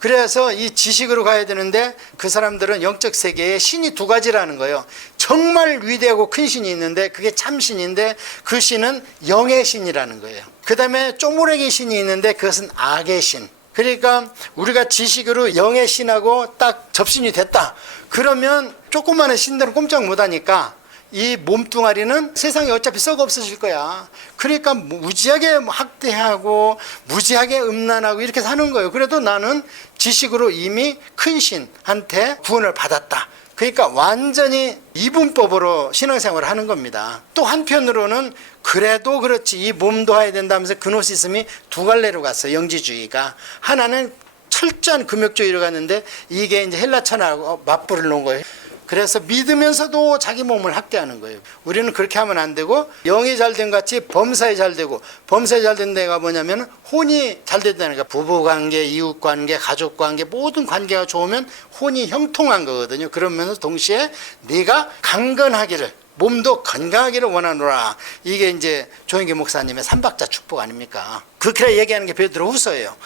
그래서 이 지식으로 가야 되는데 그 사람들은 영적 세계에 신이 두 가지라는 거예요. 정말 위대하고 큰 신이 있는데 그게 참신인데 그 신은 영의 신이라는 거예요. 그 다음에 쪼무레기 신이 있는데 그것은 악의 신. 그러니까 우리가 지식으로 영의 신하고 딱 접신이 됐다. 그러면 조그마한 신들은 꼼짝 못하니까 이 몸뚱아리는 세상에 어차피 썩어 없어질 거야. 그러니까 무지하게 학대하고 무지하게 음란하고 이렇게 사는 거예요. 그래도 나는 지식으로 이미 큰 신한테 구원을 받았다. 그러니까 완전히 이분법으로 신앙생활을 하는 겁니다. 또 한편으로는 그래도 그렇지 이 몸도 해야 된다면서 그노시즘이 두 갈래로 갔어요. 영지주의가. 하나는 철저한 금욕주의로 갔는데 이게 이제 헬라 천하고 맞불을 놓은 거예요. 그래서 믿으면서도 자기 몸을 학대하는 거예요. 우리는 그렇게 하면 안 되고 영이 잘된 같이 범사에 잘 되고, 범사에 잘 된 데가 뭐냐면 혼이 잘 된다는 거예요. 부부관계, 이웃관계, 가족관계 모든 관계가 좋으면 혼이 형통한 거거든요. 그러면서 동시에 네가 강건하기를, 몸도 건강하기를 원하노라. 이게 이제 조영기 목사님의 삼박자 축복 아닙니까? 그렇게 얘기하는 게 베드로 후서예요.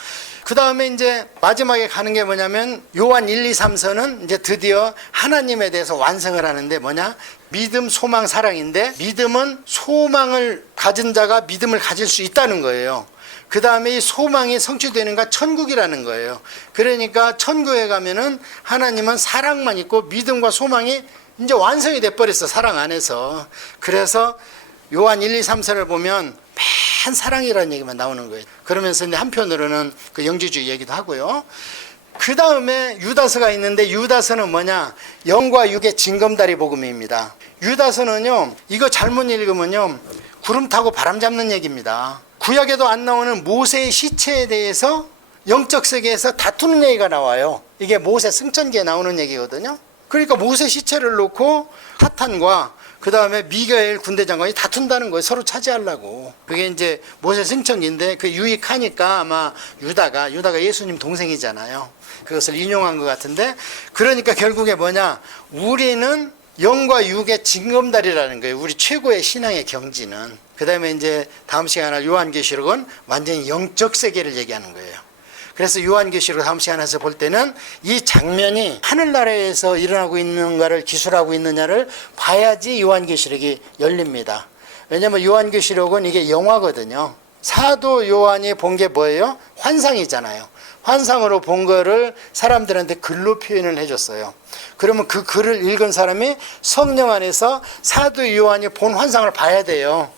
그 다음에 이제 마지막에 가는 게 뭐냐면 요한 1, 2, 3서는 이제 드디어 하나님에 대해서 완성을 하는데 뭐냐? 믿음, 소망, 사랑인데 믿음은 소망을 가진 자가 믿음을 가질 수 있다는 거예요. 그 다음에 이 소망이 성취되는가 천국이라는 거예요. 그러니까 천국에 가면은 하나님은 사랑만 있고 믿음과 소망이 이제 완성이 돼버렸어. 사랑 안에서. 그래서 요한 1, 2, 3서를 보면 맨 사랑이라는 얘기만 나오는 거예요. 그러면서 이제 한편으로는 그 영지주의 얘기도 하고요. 그 다음에 유다서가 있는데 유다서는 뭐냐? 영과 육의 징검다리 복음입니다. 유다서는요, 이거 잘못 읽으면요, 구름 타고 바람 잡는 얘기입니다. 구약에도 안 나오는 모세의 시체에 대해서 영적 세계에서 다투는 얘기가 나와요. 이게 모세 승천기에 나오는 얘기거든요. 그러니까 모세 시체를 놓고 하탄과 그 다음에 미가엘 군대장관이 다툰다는 거예요. 서로 차지하려고. 그게 이제 모세 승천기인데 그 유익하니까 아마 유다가 예수님 동생이잖아요. 그것을 인용한 것 같은데, 그러니까 결국에 뭐냐? 우리는 영과 육의 징검다리라는 거예요. 우리 최고의 신앙의 경지는. 그 다음에 이제 다음 시간에 요한계시록은 완전히 영적 세계를 얘기하는 거예요. 그래서 요한계시록 다음 시간에서 볼 때는 이 장면이 하늘나라에서 일어나고 있는가를 기술하고 있느냐를 봐야지 요한계시록이 열립니다. 왜냐하면 요한계시록은 이게 영화거든요. 사도 요한이 본 게 뭐예요? 환상이잖아요. 환상으로 본 거를 사람들한테 글로 표현을 해줬어요. 그러면 그 글을 읽은 사람이 성령 안에서 사도 요한이 본 환상을 봐야 돼요.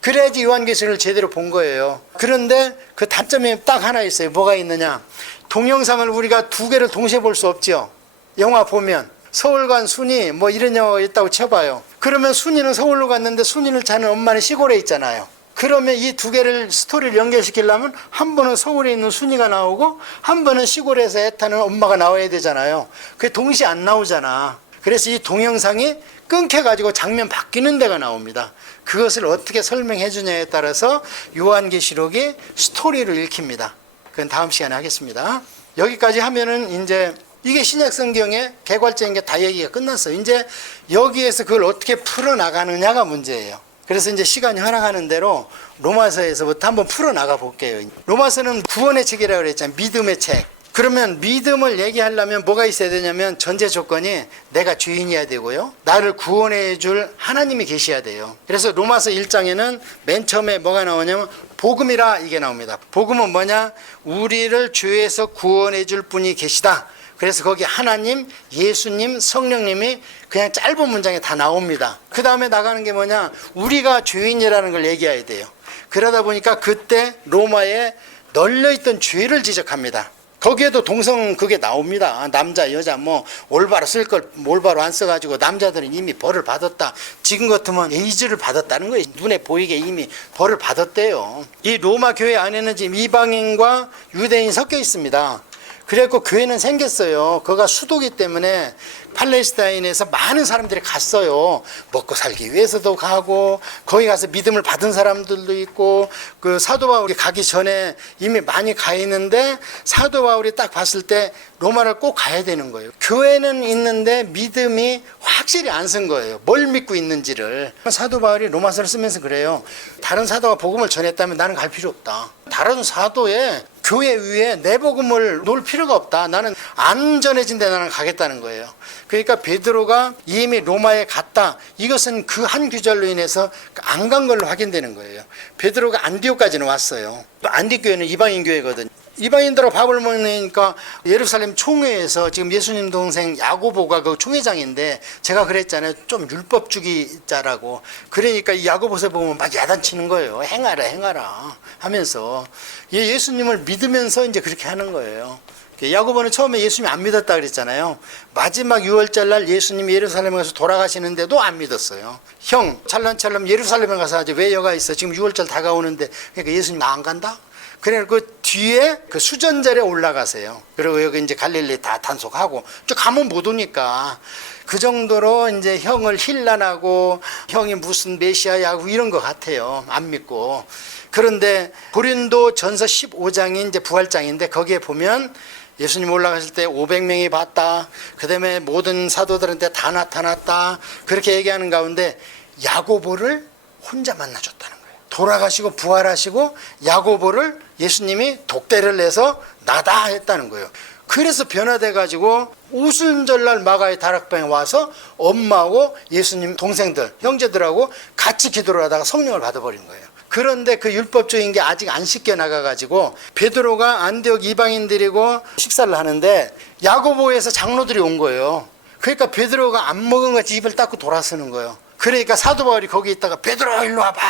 그래야지 요한계시록을 제대로 본 거예요. 그런데 그 단점이 딱 하나 있어요. 뭐가 있느냐? 동영상을 우리가 두 개를 동시에 볼 수 없죠. 영화 보면 서울간 순이 뭐 이런 영화가 있다고 쳐봐요. 그러면 순이는 서울로 갔는데 순이를 찾는 엄마는 시골에 있잖아요. 그러면 이 두 개를 스토리를 연결시키려면 한 번은 서울에 있는 순이가 나오고 한 번은 시골에서 애타는 엄마가 나와야 되잖아요. 그게 동시에 안 나오잖아. 그래서 이 동영상이 끊겨가지고 장면 바뀌는 데가 나옵니다. 그것을 어떻게 설명해 주냐에 따라서 요한계시록이 스토리를 읽힙니다. 그건 다음 시간에 하겠습니다. 여기까지 하면은 이제 이게 신약성경의 개괄적인 게 다 얘기가 끝났어요. 이제 여기에서 그걸 어떻게 풀어나가느냐가 문제예요. 그래서 이제 시간이 허락하는 대로 로마서에서부터 한번 풀어나가 볼게요. 로마서는 구원의 책이라고 그랬잖아요. 믿음의 책. 그러면 믿음을 얘기하려면 뭐가 있어야 되냐면 전제 조건이 내가 주인이어야 되고요. 나를 구원해 줄 하나님이 계셔야 돼요. 그래서 로마서 1장에는 맨 처음에 뭐가 나오냐면 복음이라 이게 나옵니다. 복음은 뭐냐? 우리를 죄에서 구원해 줄 분이 계시다. 그래서 거기 하나님, 예수님, 성령님이 그냥 짧은 문장에 다 나옵니다. 그 다음에 나가는 게 뭐냐? 우리가 죄인이라는 걸 얘기해야 돼요. 그러다 보니까 그때 로마에 널려있던 죄를 지적합니다. 거기에도 동성 그게 나옵니다. 남자 여자 뭐 올바로 쓸 걸 올바로 안 써가지고 남자들은 이미 벌을 받았다. 지금 같으면 에이즈를 받았다는 거예요. 눈에 보이게 이미 벌을 받았대요. 이 로마 교회 안에는 지금 이방인과 유대인이 섞여 있습니다. 그래갖고 교회는 생겼어요. 그가 수도기 때문에 팔레스타인에서 많은 사람들이 갔어요. 먹고 살기 위해서도 가고 거기 가서 믿음을 받은 사람들도 있고, 그 사도 바울이 가기 전에 이미 많이 가 있는데 사도 바울이 딱 봤을 때 로마를 꼭 가야 되는 거예요. 교회는 있는데 믿음이 확실히 안 쓴 거예요. 뭘 믿고 있는지를. 사도 바울이 로마서를 쓰면서 그래요. 다른 사도가 복음을 전했다면 나는 갈 필요 없다. 다른 사도의 교회 위에 내복음을 놓을 필요가 없다. 나는 안전해진 데 나는 가겠다는 거예요. 그러니까 베드로가 이미 로마에 갔다. 이것은 그 한 구절로 인해서 안 간 걸로 확인되는 거예요. 베드로가 안디옥까지는 왔어요. 안디옥 교회는 이방인 교회거든요. 이방인들하고 밥을 먹으니까 예루살렘 총회에서 지금 예수님 동생 야고보가 그 총회장인데, 제가 그랬잖아요. 좀 율법주의자라고. 그러니까 이 야고보서 보면 막 야단치는 거예요. 행하라 하면서 예수님을 믿으면서 이제 그렇게 하는 거예요. 야고보는 처음에 예수님 안 믿었다 그랬잖아요. 마지막 유월절 날 예수님이 예루살렘에 가서 돌아가시는데도 안 믿었어요. 형 찰랑찰랑 예루살렘에 가서 아직 왜 여가 있어? 지금 유월절 다가오는데. 그러니까 예수님 나 안 간다? 그래 그 뒤에 그 수전절에 올라가세요. 그리고 여기 이제 갈릴리 다 단속하고 쭉 가면 못 오니까 그 정도로 이제 형을 힐난하고 형이 무슨 메시아야 이런 것 같아요. 안 믿고. 그런데 고린도 전서 15장이 이제 부활장인데, 거기에 보면 예수님 올라가실 때 500명이 봤다. 그 다음에 모든 사도들한테 다 나타났다. 그렇게 얘기하는 가운데 야고보를 혼자 만나줬다는 거예요. 돌아가시고 부활하시고 야고보를 예수님이 독대를 내서 나다 했다는 거예요. 그래서 변화돼 가지고 오순절날 마가의 다락방에 와서 엄마하고 예수님 동생들 형제들하고 같이 기도를 하다가 성령을 받아버린 거예요. 그런데 그 율법적인 게 아직 안 씻겨 나가가지고 베드로가 안디옥 이방인들이고 식사를 하는데 야고보에서 장로들이 온 거예요. 그러니까 베드로가 안 먹은 것같이 입을 닦고 돌아서는 거예요. 그러니까 사도 바울이 거기 있다가 베드로 일로 와봐.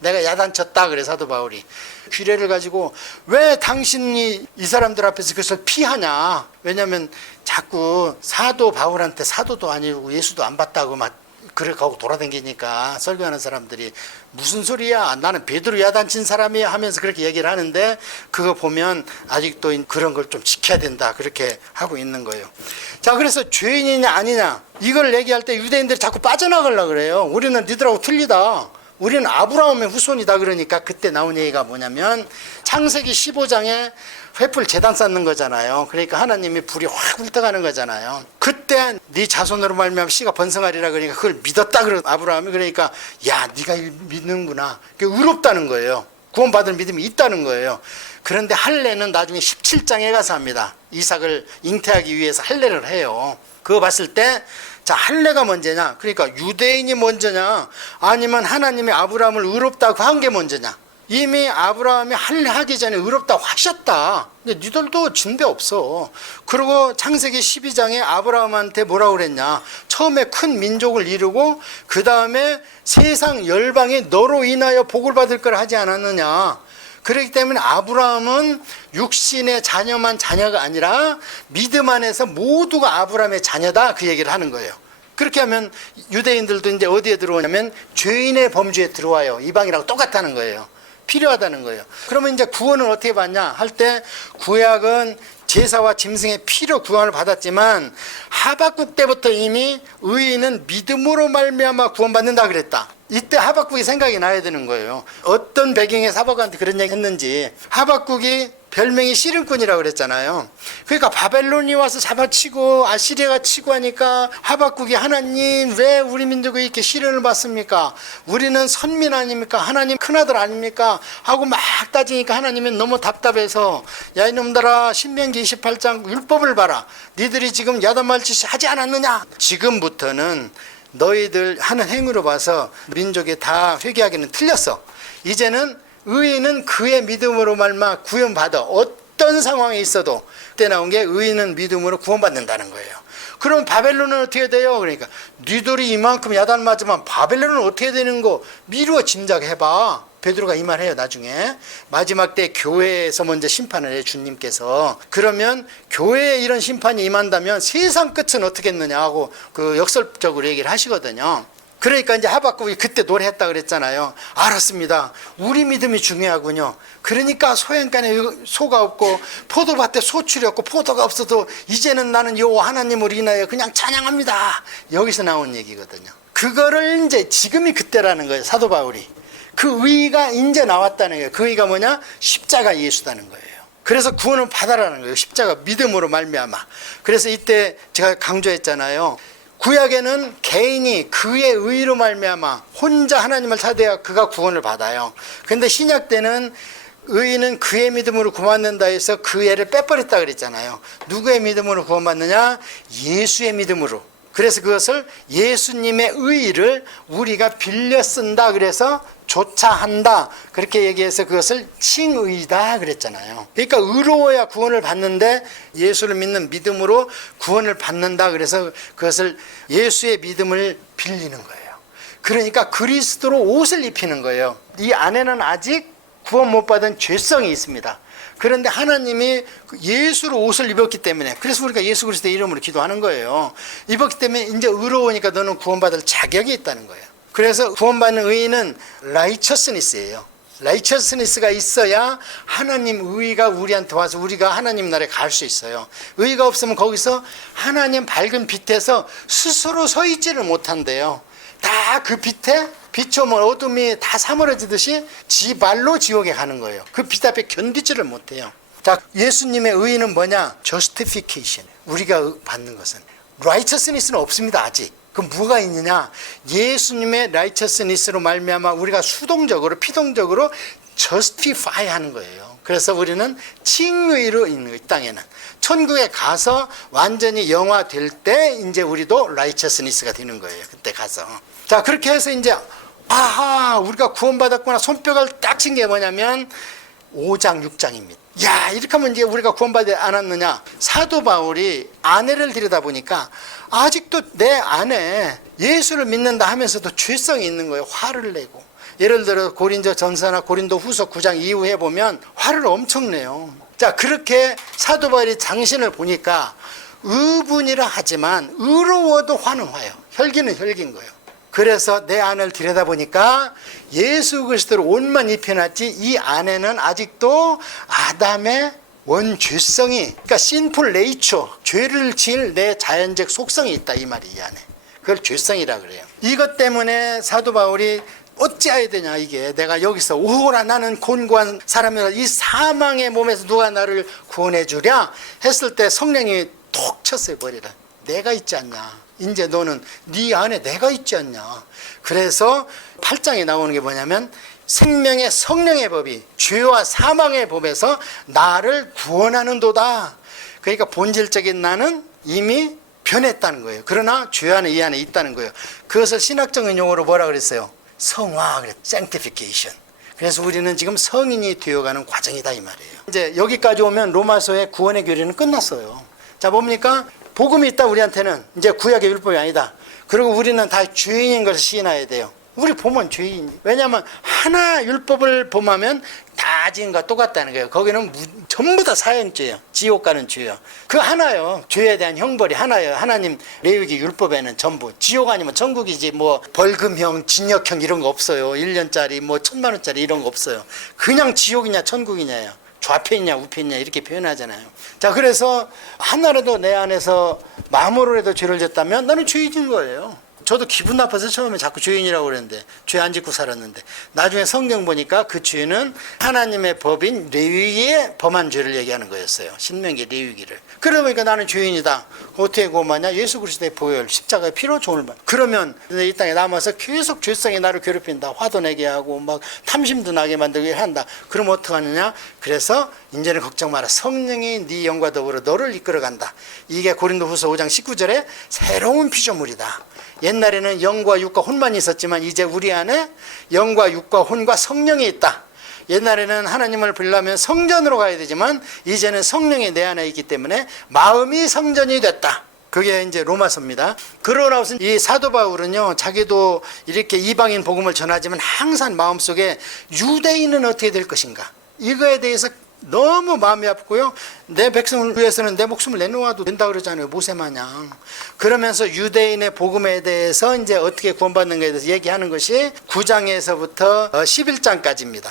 내가 야단쳤다 그래 사도 바울이. 규례를 가지고 왜 당신이 이 사람들 앞에서 그것을 피하냐. 왜냐하면 자꾸 사도 바울한테 사도도 아니고 예수도 안 봤다고 막 그래 가고 돌아다니니까 설교하는 사람들이 무슨 소리야, 나는 베드로 야단친 사람이야 하면서 그렇게 얘기를 하는데, 그거 보면 아직도 그런 걸 좀 지켜야 된다 그렇게 하고 있는 거예요. 자, 그래서 죄인이냐 아니냐 이걸 얘기할 때 유대인들이 자꾸 빠져나가려고 그래요. 우리는 니들하고 틀리다, 우리는 아브라함의 후손이다. 그러니까 그때 나온 얘기가 뭐냐면 창세기 15장에 횃불 제단 쌓는 거잖아요. 그러니까 하나님이 불이 확 훑어가는 거잖아요. 그때 네 자손으로 말미암아 씨가 번성하리라 그러니까 그걸 믿었다 그러 아브라함이. 그러니까 야 네가 믿는구나. 그게 의롭다는 거예요. 구원받을 믿음이 있다는 거예요. 그런데 할례는 나중에 17장에 가서 합니다. 이삭을 잉태하기 위해서 할례를 해요. 그거 봤을 때 자, 할례가 먼저냐? 그러니까 유대인이 먼저냐? 아니면 하나님이 아브라함을 의롭다고 한 게 먼저냐? 이미 아브라함이 할례하기 전에 의롭다고 하셨다. 근데 니들도 진배 없어. 그리고 창세기 12장에 아브라함한테 뭐라고 그랬냐? 처음에 큰 민족을 이루고 그 다음에 세상 열방이 너로 인하여 복을 받을 걸 하지 않았느냐? 그렇기 때문에 아브라함은 육신의 자녀만 자녀가 아니라 믿음 안에서 모두가 아브라함의 자녀다 그 얘기를 하는 거예요. 그렇게 하면 유대인들도 이제 어디에 들어오냐면 죄인의 범주에 들어와요. 이방이라고 똑같다는 거예요. 필요하다는 거예요. 그러면 이제 구원은 어떻게 받냐 할 때 구약은 제사와 짐승의 피로 구원을 받았지만 하박국 때부터 이미 의인은 믿음으로 말미암아 구원받는다 그랬다. 이때 하박국이 생각이 나야 되는 거예요. 어떤 배경에서 하박국한테 그런 얘기 했는지. 하박국이 별명이 씨름꾼이라고 그랬잖아요. 그러니까 바벨론이 와서 잡아치고 아시리아가 치고 하니까 하박국이 하나님 왜 우리 민족이 이렇게 시련을 받습니까? 우리는 선민 아닙니까? 하나님 큰아들 아닙니까? 하고 막 따지니까 하나님이 너무 답답해서 야 이놈들아 신명기 28장 율법을 봐라. 니들이 지금 야단말짓 하지 않았느냐? 지금부터는 너희들 하는 행위로 봐서 민족이 다 회개하기는 틀렸어. 이제는 의인은 그의 믿음으로 말마 구원받아. 어떤 상황에 있어도 그때 나온 게 의인은 믿음으로 구원받는다는 거예요. 그럼 바벨론은 어떻게 돼요? 그러니까 니들이 이만큼 야단 맞으면 바벨론은 어떻게 되는 거 미루어 짐작해봐. 베드로가 이 말해요. 나중에 마지막 때 교회에서 먼저 심판을 해 주님께서. 그러면 교회에 이런 심판이 임한다면 세상 끝은 어떻겠느냐 하고 그 역설적으로 얘기를 하시거든요. 그러니까 이제 하박국이 그때 노래했다 그랬잖아요. 알았습니다. 우리 믿음이 중요하군요. 그러니까 소양간에 소가 없고 포도밭에 소출이 없고 포도가 없어도 이제는 나는 여호와 하나님을 인하여 그냥 찬양합니다. 여기서 나온 얘기거든요. 그거를 이제 지금이 그때라는 거예요. 사도 바울이. 그 의의가 이제 나왔다는 거예요. 그 의의가 뭐냐? 십자가 예수다는 거예요. 그래서 구원을 받아라는 거예요. 십자가 믿음으로 말미암아. 그래서 이때 제가 강조했잖아요. 구약에는 개인이 그의 의로 말미암아 혼자 하나님을 사대야 그가 구원을 받아요. 그런데 신약 때는 의인은 그의 믿음으로 구원받는다 해서 그 애를 빼버렸다 그랬잖아요. 누구의 믿음으로 구원받느냐? 예수의 믿음으로. 그래서 그것을 예수님의 의의를 우리가 빌려 쓴다 그래서 조차한다 그렇게 얘기해서 그것을 칭의다 그랬잖아요. 그러니까 의로워야 구원을 받는데 예수를 믿는 믿음으로 구원을 받는다 그래서 그것을 예수의 믿음을 빌리는 거예요. 그러니까 그리스도로 옷을 입히는 거예요. 이 안에는 아직 구원 못 받은 죄성이 있습니다. 그런데 하나님이 예수로 옷을 입었기 때문에, 그래서 우리가 예수 그리스도의 이름으로 기도하는 거예요. 입었기 때문에 이제 의로우니까 너는 구원받을 자격이 있다는 거예요. 그래서 구원받는 의인은 라이처스니스예요. 라이처스니스가 있어야 하나님 의가 우리한테 와서 우리가 하나님 나라에 갈 수 있어요. 의가 없으면 거기서 하나님 밝은 빛에서 스스로 서 있지를 못한대요. 다 그 빛에 비춰면 어둠이 다 사물어지듯이 지 발로 지옥에 가는 거예요. 그 빛 앞에 견디지를 못해요. 자, 예수님의 의의는 뭐냐? justification. 우리가 받는 것은. righteousness는 없습니다, 아직. 그럼 뭐가 있느냐? 예수님의 righteousness로 말미암아 우리가 수동적으로, 피동적으로 justify 하는 거예요. 그래서 우리는 칭의로 있는 거예요, 이 땅에는. 천국에 가서 완전히 영화될 때 이제 우리도 righteousness가 되는 거예요. 그때 가서. 자, 그렇게 해서 이제 아하, 우리가 구원받았구나. 손뼉을 딱 친 게 뭐냐면 5장, 6장입니다. 야, 이렇게 하면 이제 우리가 구원받지 않았느냐. 사도 바울이 아내를 들여다보니까 아직도 내 안에 예수를 믿는다 하면서도 죄성이 있는 거예요. 화를 내고. 예를 들어 고린도 전서나 고린도 후서 9장 이후에 보면 화를 엄청 내요. 자, 그렇게 사도 바울이 장신을 보니까 의분이라 하지만 의로워도 화는 화요. 혈기는 혈기인 거예요. 그래서 내 안을 들여다보니까 예수 그리스도로 옷만 입혀놨지 이 안에는 아직도 아담의 원죄성이, 그러니까 sinful nature, 죄를 지을 내 자연적 속성이 있다 이 말이 이 안에. 그걸 죄성이라 그래요. 이것 때문에 사도 바울이 어찌해야 되냐, 이게 내가 여기서 오호라 나는 곤고한 사람이라 이 사망의 몸에서 누가 나를 구원해 주랴 했을 때 성령이 톡 쳤어요. 머리를. 내가 있지 않냐, 이제 너는 네 안에 내가 있지 않냐. 그래서 8장에 나오는 게 뭐냐면 생명의 성령의 법이 죄와 사망의 법에서 나를 구원하는도다. 그러니까 본질적인 나는 이미 변했다는 거예요. 그러나 죄 안에 이 안에 있다는 거예요. 그것을 신학적인 용어로 뭐라 그랬어요? 성화, sanctification. 그래서 우리는 지금 성인이 되어가는 과정이다 이 말이에요. 이제 여기까지 오면 로마서의 구원의 교리는 끝났어요. 자, 뭡니까? 복음이 있다 우리한테는. 이제 구약의 율법이 아니다. 그리고 우리는 다 죄인인 것을 시인해야 돼요. 우리 보면 죄인. 왜냐하면 하나 율법을 범하면 다 지금과 똑같다는 거예요. 거기는 전부 다 사형죄예요. 지옥 가는 죄요. 그 하나요. 죄에 대한 형벌이 하나예요. 하나님 레위기 율법에는 전부. 지옥 아니면 천국이지 뭐 벌금형, 징역형 이런 거 없어요. 1년짜리 뭐 1,000,000원짜리 이런 거 없어요. 그냥 지옥이냐 천국이냐예요. 좌표 있냐 우표 있냐 이렇게 표현하잖아요. 자, 그래서 하나라도 내 안에서 마음으로라도 죄를 졌다면 나는 죄인인 거예요. 저도 기분 나빠서 처음에 자꾸 죄인이라고 그랬는데 죄 안 짓고 살았는데 나중에 성경 보니까 그 죄는 하나님의 법인 레위기의 범한 죄를 얘기하는 거였어요. 신명기 레위기를. 그러다 보니까 나는 죄인이다. 어떻게 구원받냐? 예수 그리스도의 보혈 십자가의 피로 종을 받. 그러면 이 땅에 남아서 계속 죄성이 나를 괴롭힌다. 화도 내게 하고 막 탐심도 나게 만들게 한다. 그럼 어떡하느냐? 그래서 이제는 걱정 마라. 성령이 네 영과 더불어 너를 이끌어간다. 이게 고린도후서 5장 19절에 새로운 피조물이다. 옛날에는 영과 육과 혼만 있었지만 이제 우리 안에 영과 육과 혼과 성령이 있다. 옛날에는 하나님을 빌려면 성전으로 가야 되지만 이제는 성령이 내 안에 있기 때문에 마음이 성전이 됐다. 그게 이제 로마서입니다. 그러고 나서 이 사도 바울은요, 자기도 이렇게 이방인 복음을 전하지만 항상 마음속에 유대인은 어떻게 될 것인가, 이거에 대해서 너무 마음이 아프고요. 내 백성을 위해서는 내 목숨을 내놓아도 된다 그러잖아요. 모세 마냥. 그러면서 유대인의 복음에 대해서 이제 어떻게 구원받는가에 대해서 얘기하는 것이 9장에서부터 11장까지입니다.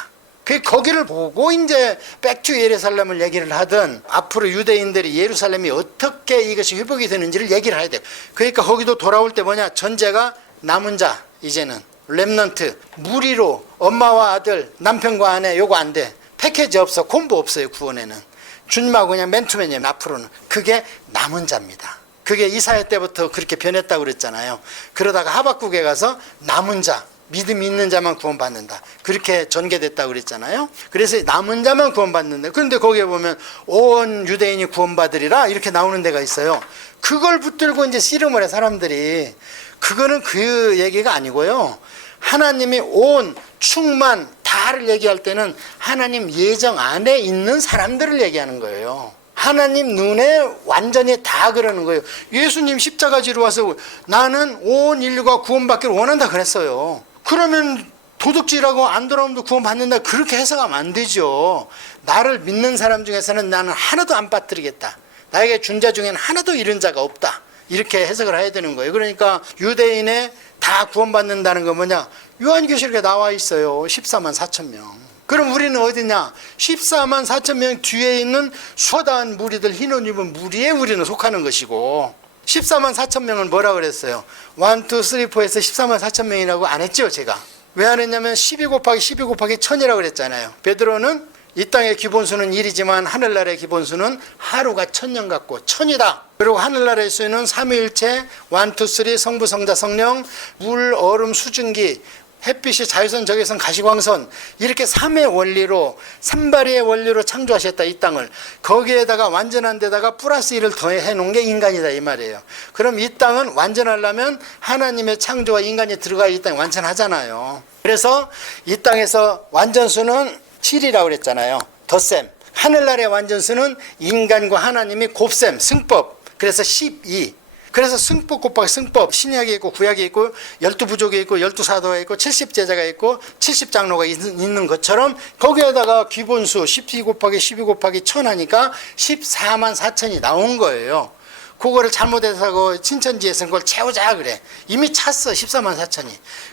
거기를 보고 이제 백투 예루살렘을 얘기를 하든 앞으로 유대인들이 예루살렘이 어떻게 이것이 회복이 되는지를 얘기를 해야 돼요. 그러니까 거기도 돌아올 때 뭐냐, 전제가 남은 자, 이제는 렘넌트, 무리로 엄마와 아들, 남편과 아내, 요거 안 돼. 패키지 없어. 콤보 없어요. 구원에는 주님하고 그냥 맨투맨이에요. 앞으로는 그게 남은 자입니다. 그게 이사야 때부터 그렇게 변했다고 그랬잖아요. 그러다가 하박국에 가서 남은 자, 믿음이 있는 자만 구원받는다. 그렇게 전개됐다고 그랬잖아요. 그래서 남은 자만 구원받는다. 그런데 거기에 보면 온 유대인이 구원받으리라 이렇게 나오는 데가 있어요. 그걸 붙들고 이제 씨름을 해 사람들이. 그거는 그 얘기가 아니고요. 하나님이 온 충만 다를 얘기할 때는 하나님 예정 안에 있는 사람들을 얘기하는 거예요. 하나님 눈에 완전히 다 그러는 거예요. 예수님 십자가 지러 와서 나는 온 인류가 구원받기를 원한다 그랬어요. 그러면 도둑질하고 안 돌아오면 구원받는다 그렇게 해석하면 안 되죠. 나를 믿는 사람 중에서는 나는 하나도 안 빠뜨리겠다. 나에게 준 자 중에는 하나도 잃은 자가 없다. 이렇게 해석을 해야 되는 거예요. 그러니까 유대인에 다 구원받는다는 건 뭐냐? 요한계시록에 나와 있어요. 14만 4천 명. 그럼 우리는 어디냐? 14만 4천 명 뒤에 있는 수다한 무리들, 흰 옷 입은 무리에 우리는 속하는 것이고 14만 4천 명은 뭐라 그랬어요? 1, 2, 3, 4에서 14만 4천 명이라고 안 했죠 제가. 왜 안 했냐면 12 곱하기 12 곱하기 1000이라고 그랬잖아요. 베드로는 이 땅의 기본수는 1이지만 하늘나라의 기본수는 하루가 1000년 같고 1000이다. 그리고 하늘나라의 수는 삼위일체 1, 2, 3 성부 성자 성령 물 얼음 수증기 햇빛이 자외선 적외선 가시광선 이렇게 3의 원리로 3발의 원리로 창조하셨다 이 땅을. 거기에다가 완전한 데다가 플러스 1을 더해 놓은 게 인간이다 이 말이에요. 그럼 이 땅은 완전하려면 하나님의 창조와 인간이 들어가야 이 땅이 완전하잖아요. 그래서 이 땅에서 완전수는 7이라고 그랬잖아요. 덧셈. 하늘나라의 완전수는 인간과 하나님이 곱셈 승법. 그래서 12. 그래서 승법 곱하기 승법, 신약이 있고 구약이 있고 12부족이 있고 12사도가 있고 70제자가 있고 70장로가 있는 것처럼 거기에다가 기본수 12 곱하기 12 곱하기 1000 하니까 14만 4천이 나온 거예요. 그거를 잘못해서 친천지에 쓴 걸 채우자 그래. 이미 찼어 14만 4천이.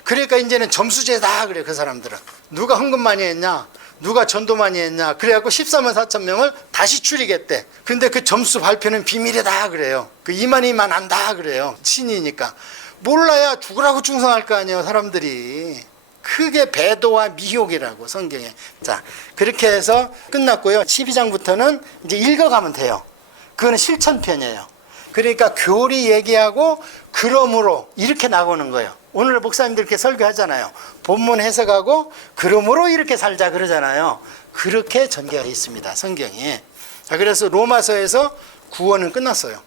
그러니까 이제는 점수제다 그래 그 사람들은. 누가 헌금 많이 했냐? 누가 전도 많이 했냐? 그래갖고 14만 4천 명을 다시 추리겠대. 근데 그 점수 발표는 비밀이다 그래요. 그 이만희만 안다 그래요. 신이니까. 몰라야 죽으라고 충성할 거 아니에요 사람들이. 크게 배도와 미혹이라고 성경에. 자 그렇게 해서 끝났고요. 12장부터는 이제 읽어가면 돼요. 그거는 실천편이에요. 그러니까 교리 얘기하고 그러므로 이렇게 나오는 거예요. 오늘 목사님들 이렇게 설교하잖아요. 본문 해석하고 그러므로 이렇게 살자 그러잖아요. 그렇게 전개가 있습니다 성경이. 자, 그래서 로마서에서 구원은 끝났어요.